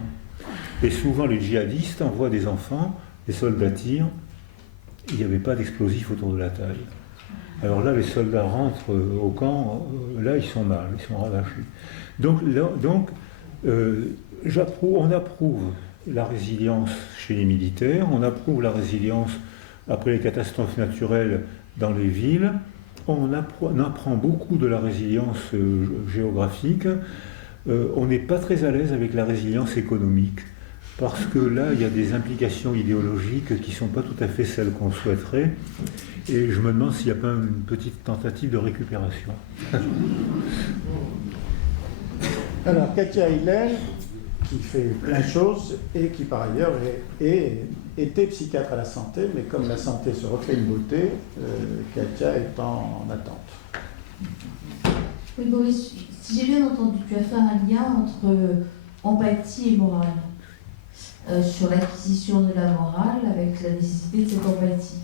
Et souvent, les djihadistes envoient des enfants, les soldats tirent, il n'y avait pas d'explosifs autour de la taille. Alors là, les soldats rentrent au camp, là, ils sont mal, ils sont ravachés. Donc on approuve la résilience chez les militaires, on approuve la résilience après les catastrophes naturelles dans les villes, on apprend beaucoup de la résilience géographique, on n'est pas très à l'aise avec la résilience économique, parce que là, il y a des implications idéologiques qui ne sont pas tout à fait celles qu'on souhaiterait, et je me demande s'il n'y a pas une petite tentative de récupération. Alors, Katia Hillel, qui fait plein de choses et qui par ailleurs était psychiatre à la santé, mais comme la santé se refait une beauté, Katia est en attente. Oui, Boris, si j'ai bien entendu, tu as fait un lien entre empathie et morale, sur l'acquisition de la morale avec la nécessité de cette empathie.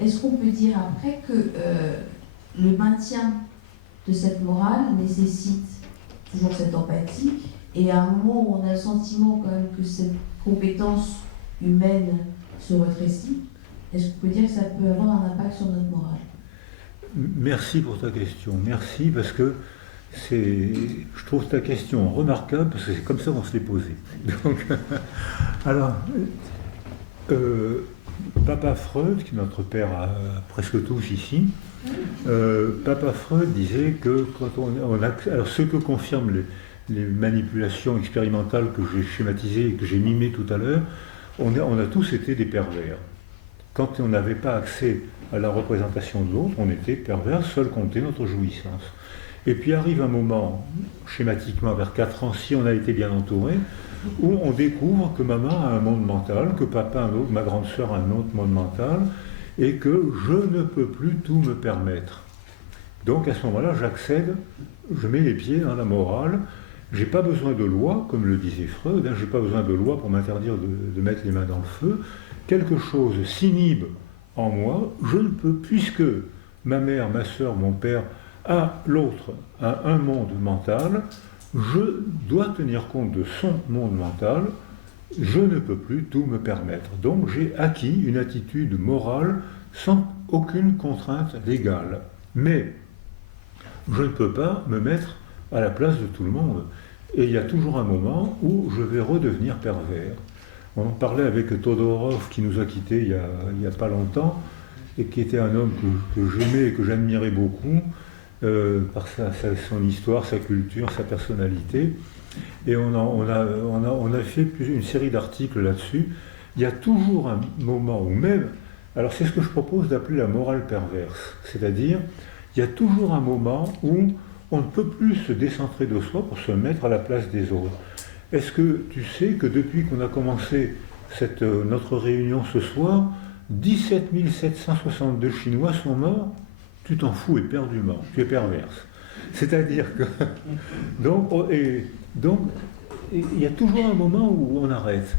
Est-ce qu'on peut dire après que le maintien de cette morale nécessite toujours cette empathie, et à un moment où on a le sentiment quand même que cette compétence humaine se rétrécit, est-ce qu'on peut dire que ça peut avoir un impact sur notre morale? Merci pour ta question. Merci parce que je trouve ta question remarquable parce que c'est comme ça qu'on se l'est posée. Donc, alors, Papa Freud, qui est notre père à presque tous ici, Papa Freud disait que quand alors ce que confirment les manipulations expérimentales que j'ai schématisées et que j'ai mimées tout à l'heure, on a tous été des pervers. Quand on n'avait pas accès à la représentation de l'autre, on était pervers, seul comptait notre jouissance. Et puis arrive un moment, schématiquement vers 4 ans, si on a été bien entouré, où on découvre que maman a un monde mental, que papa a un autre, ma grande sœur a un autre monde mental, et que je ne peux plus tout me permettre. Donc à ce moment-là, j'accède, je mets les pieds dans la morale, j'ai pas besoin de loi, comme le disait Freud, j'ai pas besoin de loi pour m'interdire de mettre les mains dans le feu. Quelque chose s'inhibe en moi, je ne peux, puisque ma mère, ma sœur, mon père, l'autre a un monde mental, je dois tenir compte de son monde mental, je ne peux plus tout me permettre. Donc j'ai acquis une attitude morale sans aucune contrainte légale. Mais je ne peux pas me mettre à la place de tout le monde. Et il y a toujours un moment où je vais redevenir pervers. On en parlait avec Todorov qui nous a quittés il n'y a pas longtemps et qui était un homme que j'aimais et que j'admirais beaucoup par son histoire, sa culture, sa personnalité. Et on a fait une série d'articles là-dessus. Il y a toujours un moment où même, alors c'est ce que je propose d'appeler la morale perverse, c'est-à-dire il y a toujours un moment où on ne peut plus se décentrer de soi pour se mettre à la place des autres. Est-ce que tu sais que depuis qu'on a commencé notre réunion ce soir, 17 762 Chinois sont morts? Tu t'en fous éperdument, tu es perverse. C'est-à-dire que... Donc, il y a toujours un moment où on arrête.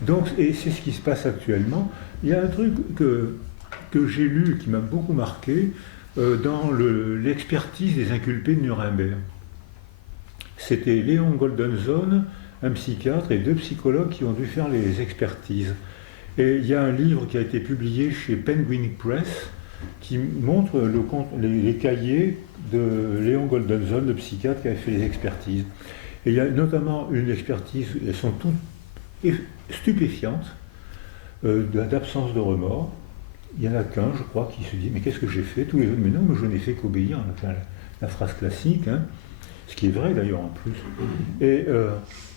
Donc, et c'est ce qui se passe actuellement. Il y a un truc que j'ai lu qui m'a beaucoup marqué dans l'expertise des inculpés de Nuremberg. C'était Léon Goldensohn, un psychiatre, et 2 psychologues qui ont dû faire les expertises. Et il y a un livre qui a été publié chez Penguin Press qui montre les cahiers de Léon Goldensohn, le psychiatre qui avait fait les expertises. Et il y a notamment une expertise, elles sont toutes stupéfiantes, d'absence de remords. Il y en a qu'un, je crois, qui se dit « Mais qu'est-ce que j'ai fait ?» Tous les autres « Mais non, mais je n'ai fait qu'obéir. » La phrase classique, hein, ce qui est vrai d'ailleurs en plus. Et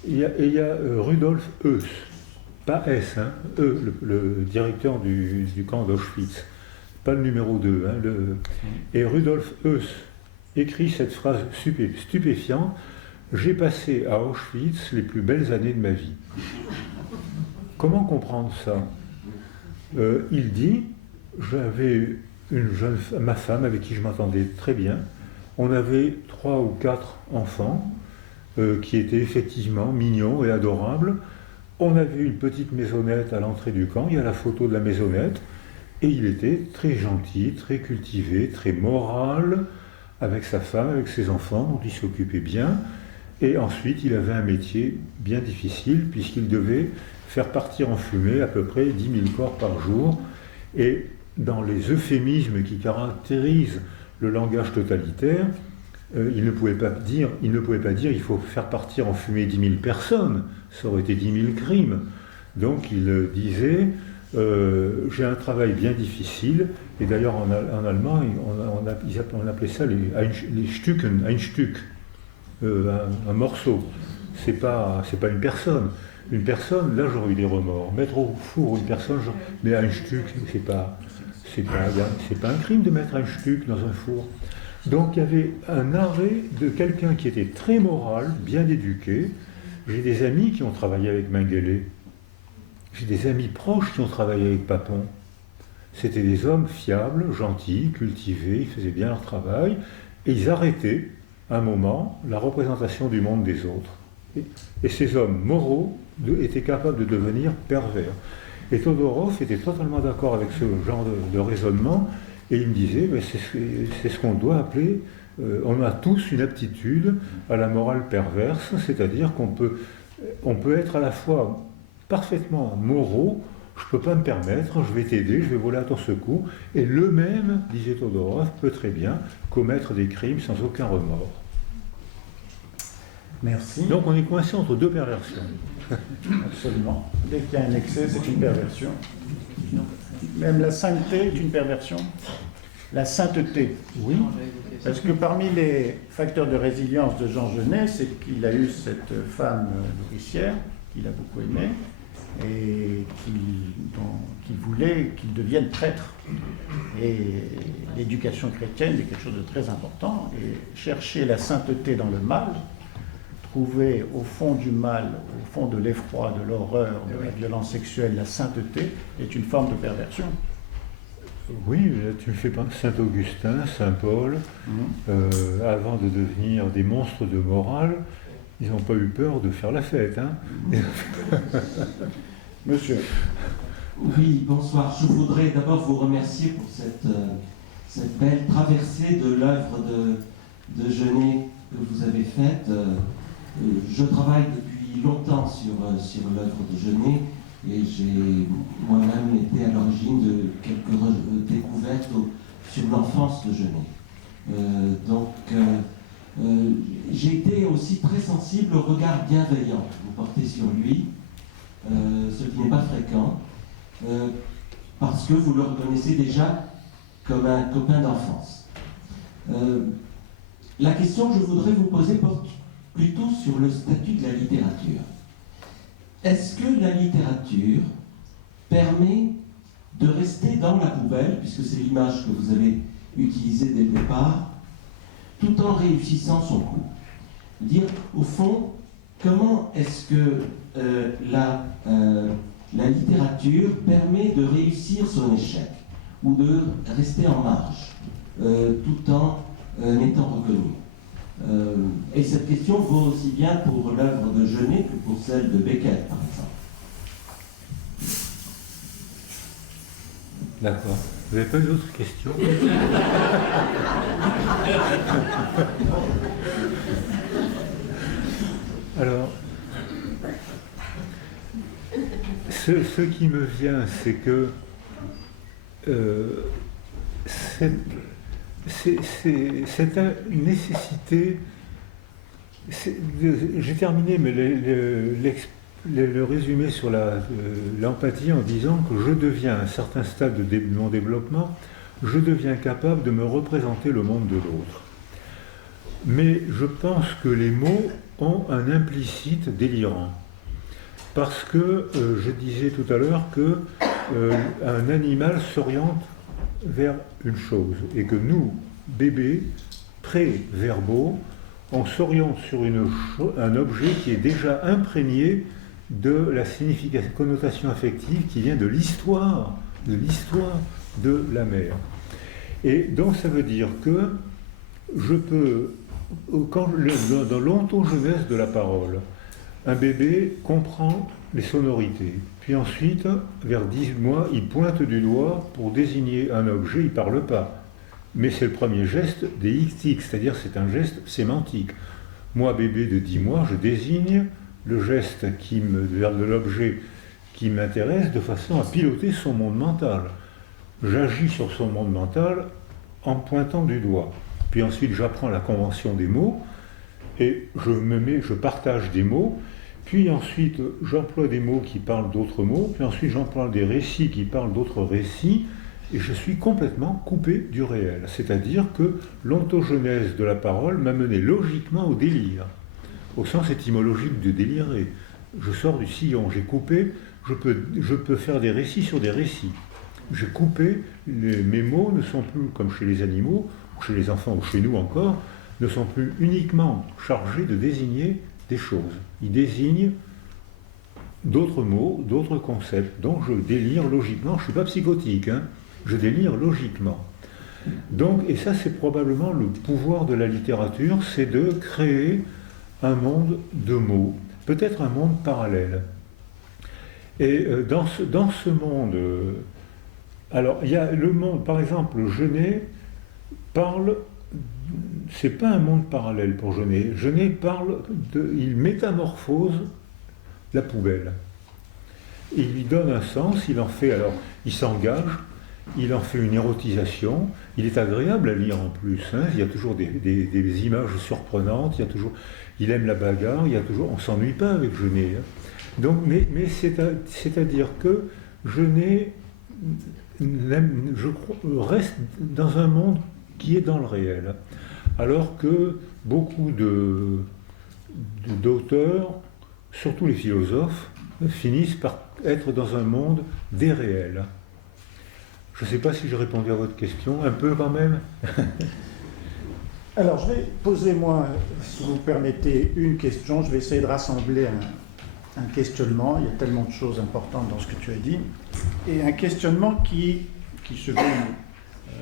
il y a Rudolf Höss, pas S, hein, le directeur du camp d'Auschwitz, pas le numéro 2. Hein, et Rudolf Höss écrit cette phrase stupéfiante: « J'ai passé à Auschwitz les plus belles années de ma vie. » Comment comprendre ça? Il dit: j'avais ma femme avec qui je m'entendais très bien, on avait 3 ou 4 enfants qui étaient effectivement mignons et adorables, on avait une petite maisonnette à l'entrée du camp, il y a la photo de la maisonnette, et il était très gentil, très cultivé, très moral, avec sa femme, avec ses enfants, dont il s'occupait bien, et ensuite il avait un métier bien difficile, puisqu'il devait faire partir en fumée à peu près 10 000 corps par jour, et dans les euphémismes qui caractérisent le langage totalitaire, il ne pouvait pas dire il faut faire partir en fumée 10 000 personnes, ça aurait été 10 000 crimes. Donc il disait j'ai un travail bien difficile, et d'ailleurs en allemand on appelait ça les Stücken, ein Stück, un morceau. C'est pas une personne. Une personne, là j'aurais eu des remords. Mettre au four une personne, mais un Stück, c'est pas un crime de mettre un Stück dans un four. Donc il y avait un arrêt de quelqu'un qui était très moral, bien éduqué. J'ai des amis qui ont travaillé avec Mengele. J'ai des amis proches qui ont travaillé avec Papon. C'était des hommes fiables, gentils, cultivés, ils faisaient bien leur travail, et ils arrêtaient, à un moment, la représentation du monde des autres. Et ces hommes moraux étaient capables de devenir pervers. Et Todorov était totalement d'accord avec ce genre de raisonnement, et il me disait, ben, c'est ce qu'on doit appeler, on a tous une aptitude à la morale perverse, c'est-à-dire qu'on peut être à la fois parfaitement moraux, je ne peux pas me permettre, je vais t'aider, je vais voler à ton secours, et le même, disait Todorov, peut très bien commettre des crimes sans aucun remords. Merci. Donc on est coincé entre deux perversions. Absolument. Dès qu'il y a un excès, c'est une perversion. Même la sainteté est une perversion. La sainteté. Oui. Parce que parmi les facteurs de résilience de Jean Genet, c'est qu'il a eu cette femme nourricière qu'il a beaucoup aimée et qui voulait qu'il devienne prêtre. Et l'éducation chrétienne est quelque chose de très important. Et chercher la sainteté dans le mal, trouver au fond du mal, au fond de l'effroi, de l'horreur, de la violence sexuelle, la sainteté, est une forme de perversion. Oui, là, tu me fais penser Saint-Augustin, Saint-Paul, avant de devenir des monstres de morale, ils n'ont pas eu peur de faire la fête. Hein. Monsieur. Oui, bonsoir. Je voudrais d'abord vous remercier pour cette belle traversée de l'œuvre de Genet que vous avez faite. Je travaille depuis longtemps sur l'œuvre de Genet et j'ai moi-même été à l'origine de quelques découvertes sur l'enfance de Genet. J'ai été aussi très sensible au regard bienveillant que vous portez sur lui, ce qui n'est pas fréquent, parce que vous le reconnaissez déjà comme un copain d'enfance. La question que je voudrais vous poser porte plutôt sur le statut de la littérature. Est-ce que la littérature permet de rester dans la poubelle, puisque c'est l'image que vous avez utilisée dès le départ, tout en réussissant son coup? Dire, au fond, comment est-ce que la littérature permet de réussir son échec, ou de rester en marge, tout en étant reconnu? Et cette question vaut aussi bien pour l'œuvre de Genet que pour celle de Beckett, par exemple. D'accord. Vous n'avez pas d'autres questions? Alors, ce qui me vient, c'est que cette nécessité, j'ai terminé mais le résumé sur l'empathie en disant que je deviens à un certain stade de mon développement, je deviens capable de me représenter le monde de l'autre. Mais je pense que les mots ont un implicite délirant. Parce que je disais tout à l'heure qu'un animal s'oriente vers une chose, et que nous, bébés, pré-verbaux, on s'oriente sur un objet qui est déjà imprégné de la signification, connotation affective qui vient de l'histoire de la mère. Et donc ça veut dire que je peux, dans l'ontogenèse de la parole, un bébé comprend les sonorités. Puis ensuite, vers 10 mois, il pointe du doigt pour désigner un objet, il ne parle pas. Mais c'est le premier geste des ictiques, c'est-à-dire c'est un geste sémantique. Moi, bébé de 10 mois, je désigne le geste vers de l'objet qui m'intéresse de façon à piloter son monde mental. J'agis sur son monde mental en pointant du doigt. Puis ensuite, j'apprends la convention des mots et je partage des mots. Puis ensuite, j'emploie des mots qui parlent d'autres mots. Puis ensuite, j'emploie des récits qui parlent d'autres récits. Et je suis complètement coupé du réel. C'est-à-dire que l'ontogenèse de la parole m'a mené logiquement au délire, au sens étymologique de délirer. Je sors du sillon, j'ai coupé, je peux faire des récits sur des récits. J'ai coupé, mes mots ne sont plus, comme chez les animaux, ou chez les enfants, ou chez nous encore, ne sont plus uniquement chargés de désigner des choses. Ils désignent d'autres mots, d'autres concepts, donc je délire logiquement. Je ne suis pas psychotique, hein. Je délire logiquement. Donc, et ça c'est probablement le pouvoir de la littérature, c'est de créer un monde de mots. peut-être un monde parallèle. Et dans ce monde, alors il y a le monde, par exemple, Genet parle, c'est pas un monde parallèle pour Genet. Genet parle il métamorphose la poubelle. Il lui donne un sens, il en fait, alors il s'engage, il en fait une érotisation, il est agréable à lire en plus, hein, il y a toujours des images surprenantes, il aime la bagarre, on ne s'ennuie pas avec Genet. Hein. Donc, mais c'est-à-dire que Genet reste dans un monde qui est dans le réel, alors que beaucoup d'auteurs, surtout les philosophes, finissent par être dans un monde des réels. Je ne sais pas si j'ai répondu à votre question, un peu quand même. Alors, je vais poser, moi, si vous permettez, une question. Je vais essayer de rassembler un questionnement. Il y a tellement de choses importantes dans ce que tu as dit. Et un questionnement qui se veut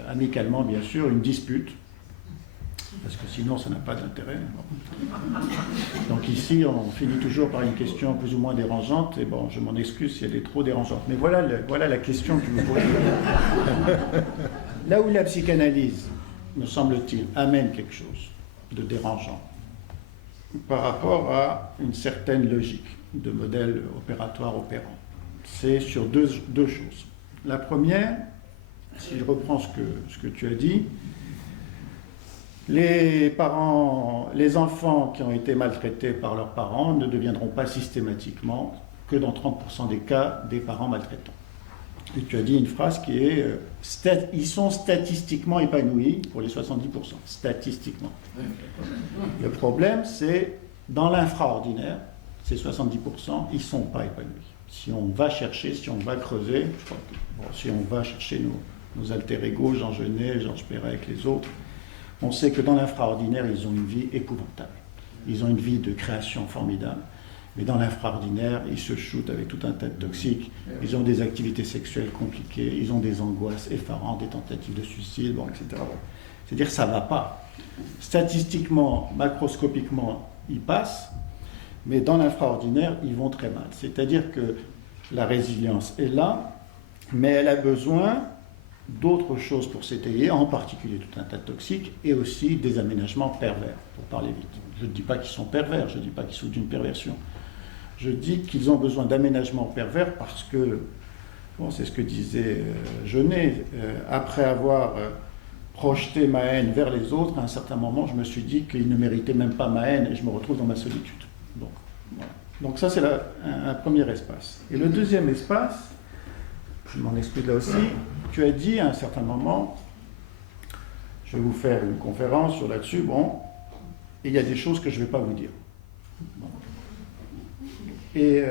amicalement, bien sûr, une dispute. Parce que sinon, ça n'a pas d'intérêt. Donc ici, on finit toujours par une question plus ou moins dérangeante. Et bon, je m'en excuse si elle est trop dérangeante. Mais voilà la question que je vous pose. Là où la psychanalyse, me semble-t-il, amène quelque chose de dérangeant par rapport à une certaine logique de modèle opératoire opérant. C'est sur deux choses. La première, si je reprends ce que tu as dit, les enfants qui ont été maltraités par leurs parents ne deviendront pas systématiquement, que dans 30% des cas, des parents maltraitants. Et tu as dit une phrase qui est ils sont statistiquement épanouis pour les 70%, statistiquement. Le problème, c'est dans l'infraordinaire, ces 70%, ils ne sont pas épanouis. Si on va chercher, si on va creuser, je crois que, si on va chercher nos alter-ego, Jean Genet, Georges Perec, les autres, on sait que dans l'infraordinaire, ils ont une vie épouvantable. Ils ont une vie de création formidable. Mais dans l'infraordinaire, ils se shootent avec tout un tas de toxiques, ils ont des activités sexuelles compliquées, ils ont des angoisses effarantes, des tentatives de suicide, bon, etc. C'est-à-dire que ça ne va pas. Statistiquement, macroscopiquement, ils passent, mais dans l'infraordinaire, ils vont très mal. C'est-à-dire que la résilience est là, mais elle a besoin d'autres choses pour s'étayer, en particulier tout un tas de toxiques, et aussi des aménagements pervers, pour parler vite. Je ne dis pas qu'ils sont pervers, je ne dis pas qu'ils sont d'une perversion. Je dis qu'ils ont besoin d'aménagements pervers parce que, bon, c'est ce que disait Genet, après avoir projeté ma haine vers les autres, à un certain moment, je me suis dit qu'ils ne méritaient même pas ma haine et je me retrouve dans ma solitude. Donc, voilà. Donc ça, c'est un premier espace. Et le deuxième espace, je m'en excuse là aussi, tu as dit à un certain moment, je vais vous faire une conférence sur là-dessus, bon, et il y a des choses que je ne vais pas vous dire. Bon. Et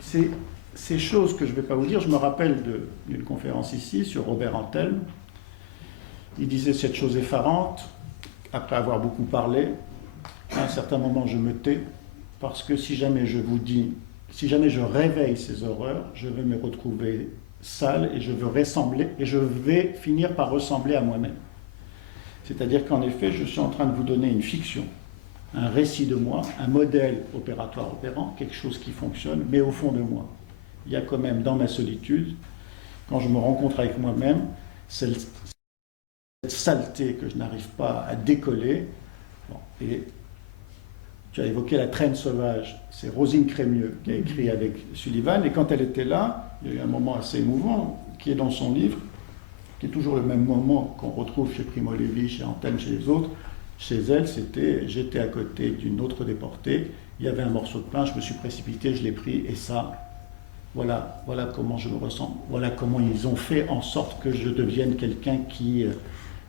ces choses que je ne vais pas vous dire, je me rappelle d'une conférence ici sur Robert Antelme. Il disait cette chose effarante, après avoir beaucoup parlé, à un certain moment je me tais, parce que si jamais je vous dis, si jamais je réveille ces horreurs, je vais me retrouver sale et je vais finir par ressembler à moi-même. C'est-à-dire qu'en effet, je suis en train de vous donner une fiction, un récit de moi, un modèle opératoire opérant, quelque chose qui fonctionne, mais au fond de moi, il y a quand même dans ma solitude, quand je me rencontre avec moi-même, cette saleté que je n'arrive pas à décoller. Bon, et tu as évoqué La traîne sauvage, c'est Rosine Crémieux qui a écrit avec Sullivan, et quand elle était là, il y a eu un moment assez émouvant qui est dans son livre, qui est toujours le même moment qu'on retrouve chez Primo Levi, chez Antelme, chez les autres. Chez elle, j'étais à côté d'une autre déportée, il y avait un morceau de pain, je me suis précipité, je l'ai pris, et ça, voilà comment je me ressens, voilà comment ils ont fait en sorte que je devienne quelqu'un qui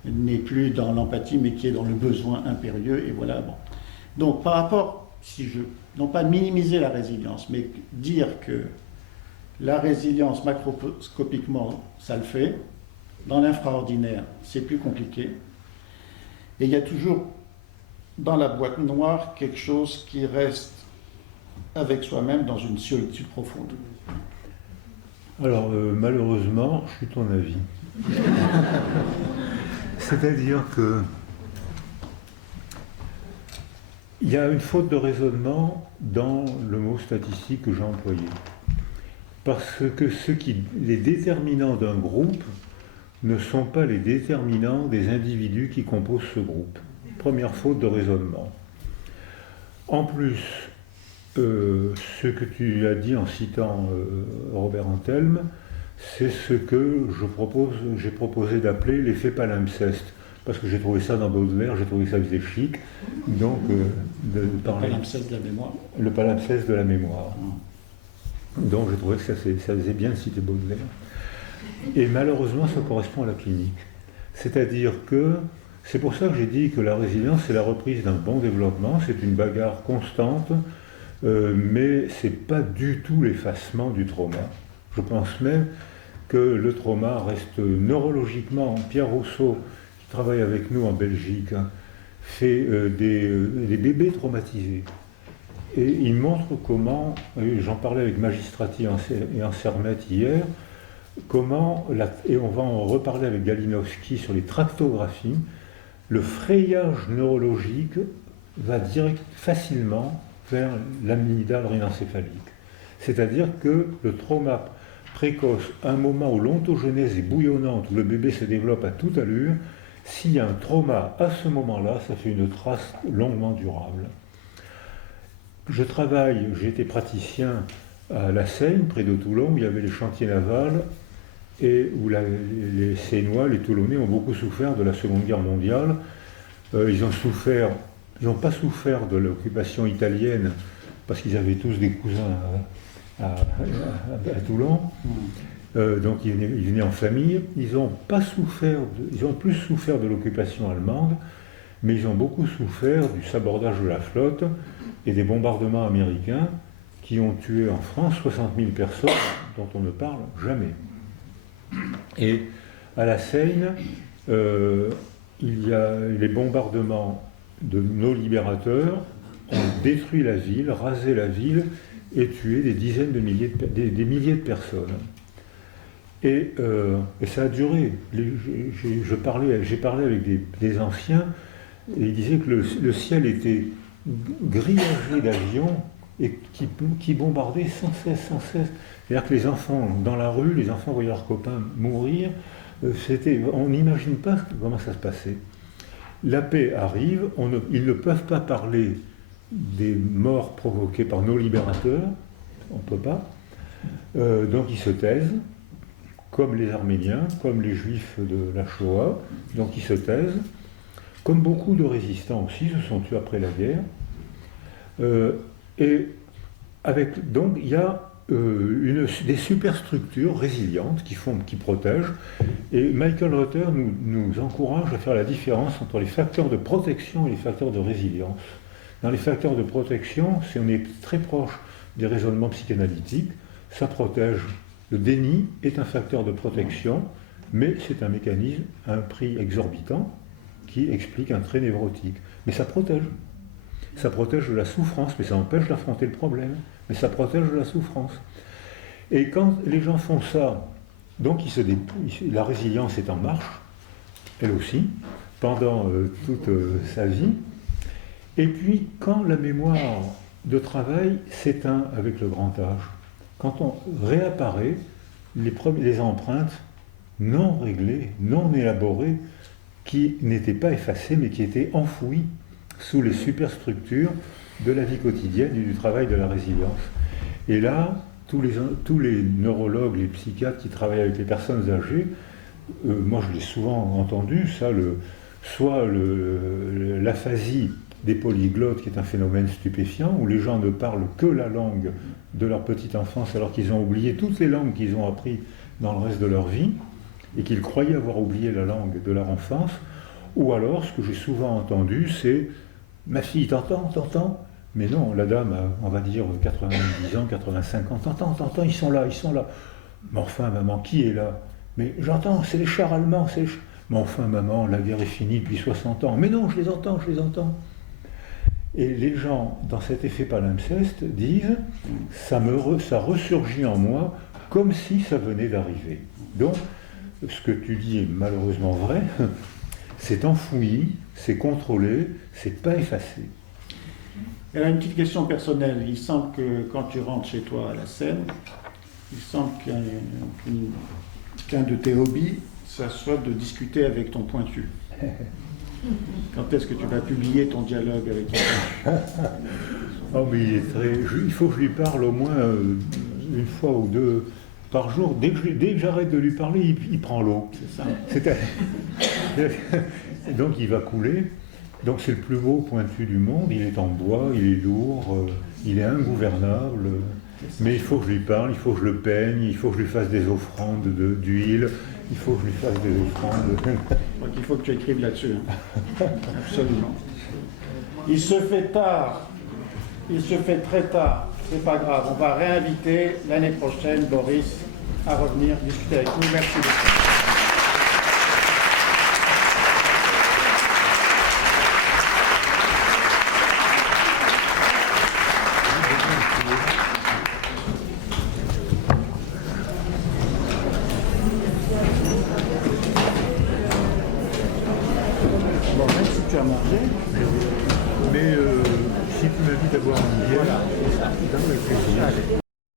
n'est plus dans l'empathie, mais qui est dans le besoin impérieux, et voilà, bon. Donc, par rapport, non pas minimiser la résilience, mais dire que la résilience, macroscopiquement, ça le fait, dans l'infraordinaire, c'est plus compliqué. Et il y a toujours dans la boîte noire quelque chose qui reste avec soi-même dans une solitude profonde. Alors, malheureusement, je suis ton avis. C'est-à-dire que il y a une faute de raisonnement dans le mot statistique que j'ai employé. Parce que les déterminants d'un groupe ne sont pas les déterminants des individus qui composent ce groupe. Première faute de raisonnement. En plus, ce que tu as dit en citant Robert Antelme, c'est ce que j'ai proposé d'appeler l'effet palimpseste. Parce que j'ai trouvé ça dans Baudelaire, j'ai trouvé que ça faisait chic. Donc, de parler. Le palimpseste de la mémoire. Le palimpseste de la mémoire. Donc, j'ai trouvé que ça faisait bien de citer Baudelaire. Et malheureusement, ça correspond à la clinique. C'est-à-dire que, c'est pour ça que j'ai dit que la résilience, c'est la reprise d'un bon développement, c'est une bagarre constante, mais ce n'est pas du tout l'effacement du trauma. Je pense même que le trauma reste neurologiquement. Pierre Rousseau, qui travaille avec nous en Belgique, fait des bébés traumatisés. Et il montre comment, j'en parlais avec Magistrati et Ansermet hier, comment, et on va en reparler avec Galinowski sur les tractographies, le frayage neurologique va facilement vers l'amygdale rhénencéphalique. C'est-à-dire que le trauma précoce, à un moment où l'ontogenèse est bouillonnante, où le bébé se développe à toute allure, s'il y a un trauma à ce moment-là, ça fait une trace longuement durable. J'ai été praticien à La Seigne, près de Toulon, où il y avait les chantiers navals, et où les Sénois, les Toulonnais ont beaucoup souffert de la Seconde Guerre mondiale. Ils n'ont pas souffert de l'occupation italienne, parce qu'ils avaient tous des cousins à Toulon, donc ils venaient en famille. Ils ont plus souffert de l'occupation allemande, mais ils ont beaucoup souffert du sabordage de la flotte et des bombardements américains qui ont tué en France 60 000 personnes dont on ne parle jamais. Et à la Seine, il y a les bombardements de nos libérateurs ont détruit la ville, rasé la ville et tué des dizaines de milliers des milliers de personnes. Et ça a duré. J'ai parlé avec des anciens et ils disaient que le ciel était grillagé d'avions et qui bombardaient sans cesse. C'est-à-dire que les enfants dans la rue, les enfants voyaient leurs copains mourir. On n'imagine pas comment ça se passait. La paix arrive, ils ne peuvent pas parler des morts provoquées par nos libérateurs, on ne peut pas. Donc ils se taisent, comme les Arméniens, comme les Juifs de la Shoah, donc ils se taisent. Comme beaucoup de résistants aussi se sont tués après la guerre. Donc il y a des superstructures résilientes qui protègent. Et Michael Rutter nous encourage à faire la différence entre les facteurs de protection et les facteurs de résilience. Dans les facteurs de protection, on est très proche des raisonnements psychanalytiques, ça protège. Le déni est un facteur de protection, mais c'est un mécanisme à un prix exorbitant qui explique un trait névrotique. Mais ça protège. Ça protège de la souffrance, mais ça empêche d'affronter le problème. Mais ça protège de la souffrance. Et quand les gens font ça, donc la résilience est en marche, elle aussi, pendant toute sa vie. Et puis, quand la mémoire de travail s'éteint avec le grand âge, quand on réapparaît, les empreintes non réglées, non élaborées, qui n'étaient pas effacées, mais qui étaient enfouies sous les superstructures de la vie quotidienne et du travail de la résilience. Et là, tous les neurologues, les psychiatres qui travaillent avec les personnes âgées, moi je l'ai souvent entendu, ça, soit l'aphasie des polyglottes, qui est un phénomène stupéfiant, où les gens ne parlent que la langue de leur petite enfance, alors qu'ils ont oublié toutes les langues qu'ils ont apprises dans le reste de leur vie, et qu'ils croyaient avoir oublié la langue de leur enfance. Ou alors, ce que j'ai souvent entendu, c'est « Ma fille, t'entends ?» Mais non, la dame a, on va dire, 90 ans, 85 ans. « T'entends, ils sont là. » Mais enfin, maman, qui est là? Mais j'entends, c'est les chars allemands, Mais enfin, maman, la guerre est finie depuis 60 ans. Mais non, je les entends. Et les gens, dans cet effet palimpseste, disent « ça ressurgit en moi comme si ça venait d'arriver. » Donc, ce que tu dis est malheureusement vrai, c'est enfoui, c'est contrôlé, c'est pas effacé. Et alors, une petite question personnelle. Il semble que quand tu rentres chez toi à la Seine, il semble qu'un de tes hobbies, ça soit de discuter avec ton pointu. Quand est-ce que tu vas publier ton dialogue avec ton pointu? Oh, mais il faut que je lui parle au moins une fois ou deux par jour. Dès que j'arrête de lui parler, il prend l'eau. C'est ça. Donc il va couler. Donc c'est le plus beau pointu du monde. Il est en bois, il est lourd, il est ingouvernable. Mais il faut que je lui parle, il faut que je le peigne, il faut que je lui fasse des offrandes d'huile, il faut que je lui fasse des offrandes. Donc il faut que tu écrives là-dessus. Absolument. Il se fait tard. Il se fait très tard. C'est pas grave. On va réinviter l'année prochaine Boris à revenir discuter avec nous. Merci beaucoup. Bon, même si tu as mangé, Mais si tu m'invites à boire une bière, voilà, c'est ça. ça me fait plaisir. Allez.